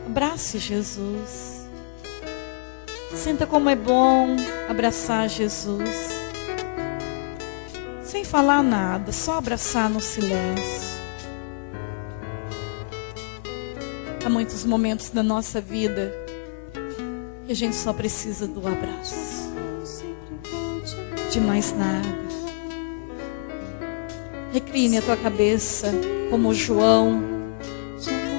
Abrace Jesus. Sinta como é bom abraçar Jesus. Sem falar nada, só abraçar no silêncio. Há muitos momentos da nossa vida que a gente só precisa do abraço. De mais nada. Recline a tua cabeça como João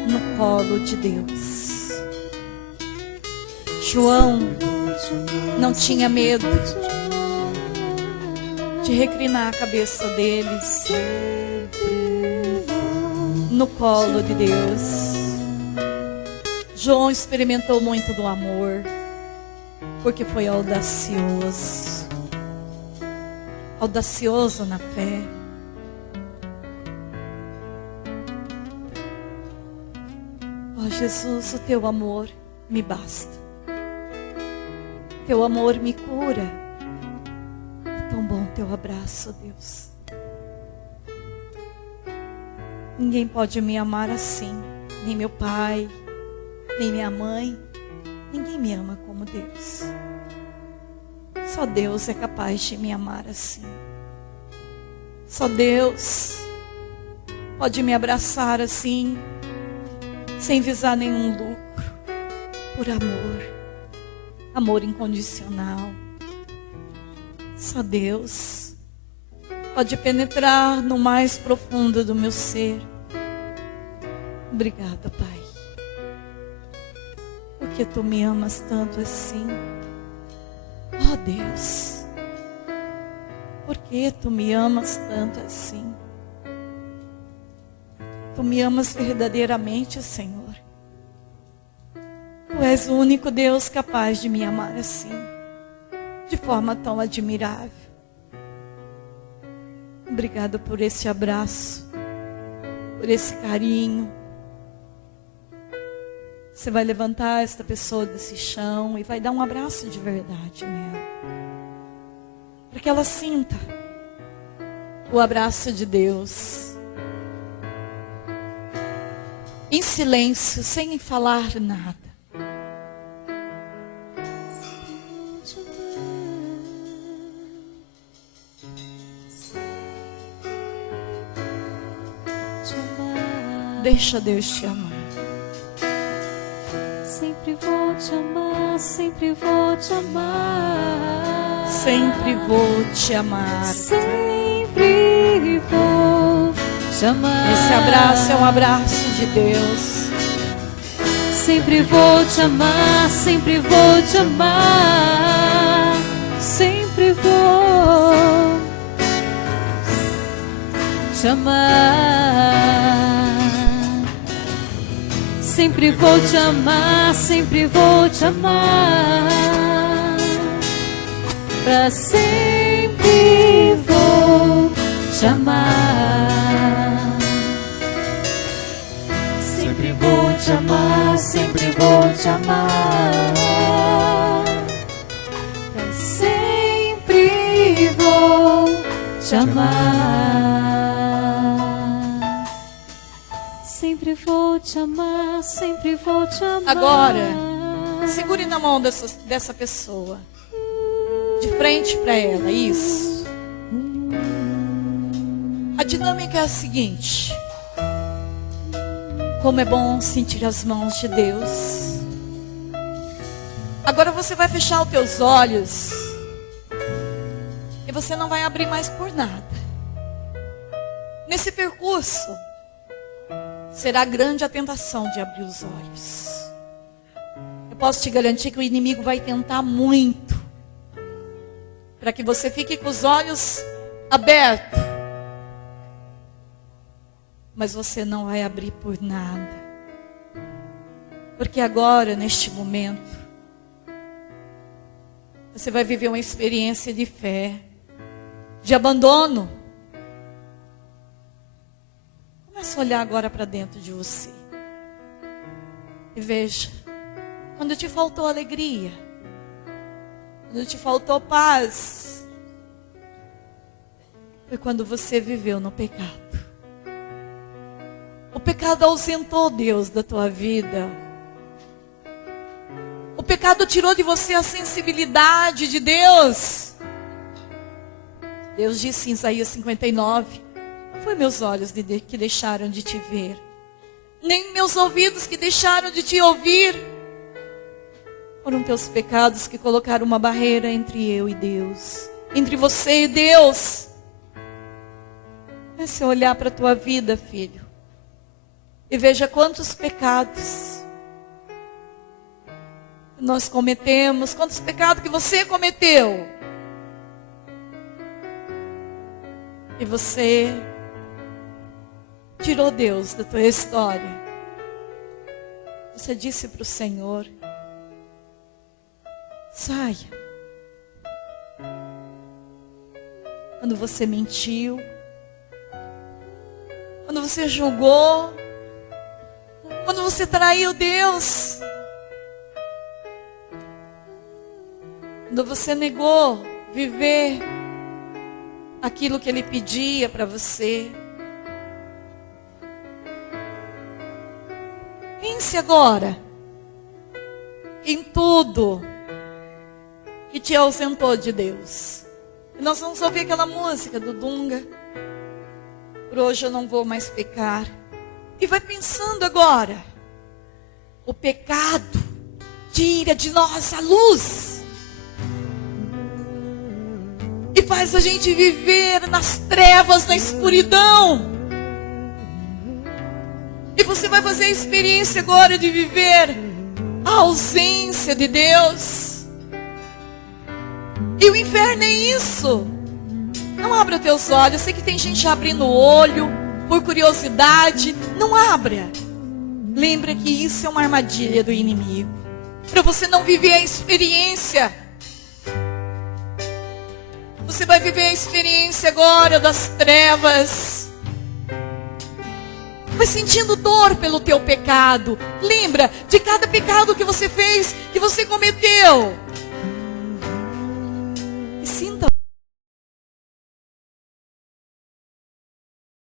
no colo de Deus. João não tinha medo de reclinar a cabeça deles no colo de Deus. João experimentou muito do amor, porque foi audacioso. Audacioso na fé. Oh Jesus, o teu amor me basta. Teu amor me cura. É tão bom teu abraço, Deus. Ninguém pode me amar assim. Nem meu pai, nem minha mãe. Ninguém me ama como Deus. Só Deus é capaz de me amar assim. Só Deus pode me abraçar assim, sem visar nenhum lucro, por amor, amor incondicional. Só Deus pode penetrar no mais profundo do meu ser. Obrigada, Pai, porque Tu me amas tanto assim. Oh Deus, por que Tu me amas tanto assim? Tu me amas verdadeiramente, Senhor. Tu és o único Deus capaz de me amar assim, de forma tão admirável. Obrigado por esse abraço, por esse carinho. Você vai levantar esta pessoa desse chão e vai dar um abraço de verdade nela. Para que ela sinta o abraço de Deus. Em silêncio, sem falar nada. Deixa Deus te amar. Sempre vou te amar, sempre vou te amar. Sempre vou te amar. Sempre vou te amar. Esse abraço é um abraço de Deus. Sempre vou te amar, sempre vou te amar. Sempre vou te amar. Sempre vou te amar, sempre vou te amar. Pra sempre vou te amar. Sempre vou te amar, sempre vou te amar. Pra sempre vou te amar. Sempre vou te amar, sempre vou te amar. Agora, segure na mão dessa pessoa. De frente para ela, isso. A dinâmica é a seguinte. Como é bom sentir as mãos de Deus. Agora você vai fechar os teus olhos. E você não vai abrir mais por nada. Nesse percurso, será grande a tentação de abrir os olhos. Eu posso te garantir que o inimigo vai tentar muito para que você fique com os olhos abertos. Mas você não vai abrir por nada. Porque agora, neste momento, você vai viver uma experiência de fé, de abandono. Começa a olhar agora para dentro de você. E veja, quando te faltou alegria, quando te faltou paz, foi quando você viveu no pecado. O pecado ausentou Deus da tua vida. O pecado tirou de você a sensibilidade de Deus. Deus disse em Isaías 59, não foi meus olhos que deixaram de te ver, nem meus ouvidos que deixaram de te ouvir. Foram teus pecados que colocaram uma barreira entre eu e Deus, entre você e Deus. Comece a olhar para a tua vida, filho, e veja quantos pecados nós cometemos, quantos pecados que você cometeu. E você tirou Deus da tua história. Você disse para o Senhor, saia. Quando você mentiu, quando você julgou, quando você traiu Deus, quando você negou viver aquilo que Ele pedia para você. Pense agora em tudo que te ausentou de Deus. E nós vamos ouvir aquela música do Dunga. Por hoje eu não vou mais pecar. E vai pensando agora. O pecado tira de nós a luz. E faz a gente viver nas trevas, na escuridão. E você vai fazer a experiência agora de viver a ausência de Deus. E o inferno é isso. Não abra os teus olhos. Eu sei que tem gente abrindo o olho por curiosidade. Não abra. Lembra que isso é uma armadilha do inimigo, para você não viver a experiência. Você vai viver a experiência agora das trevas. Vai sentindo dor pelo teu pecado. Lembra de cada pecado que você fez, que você cometeu.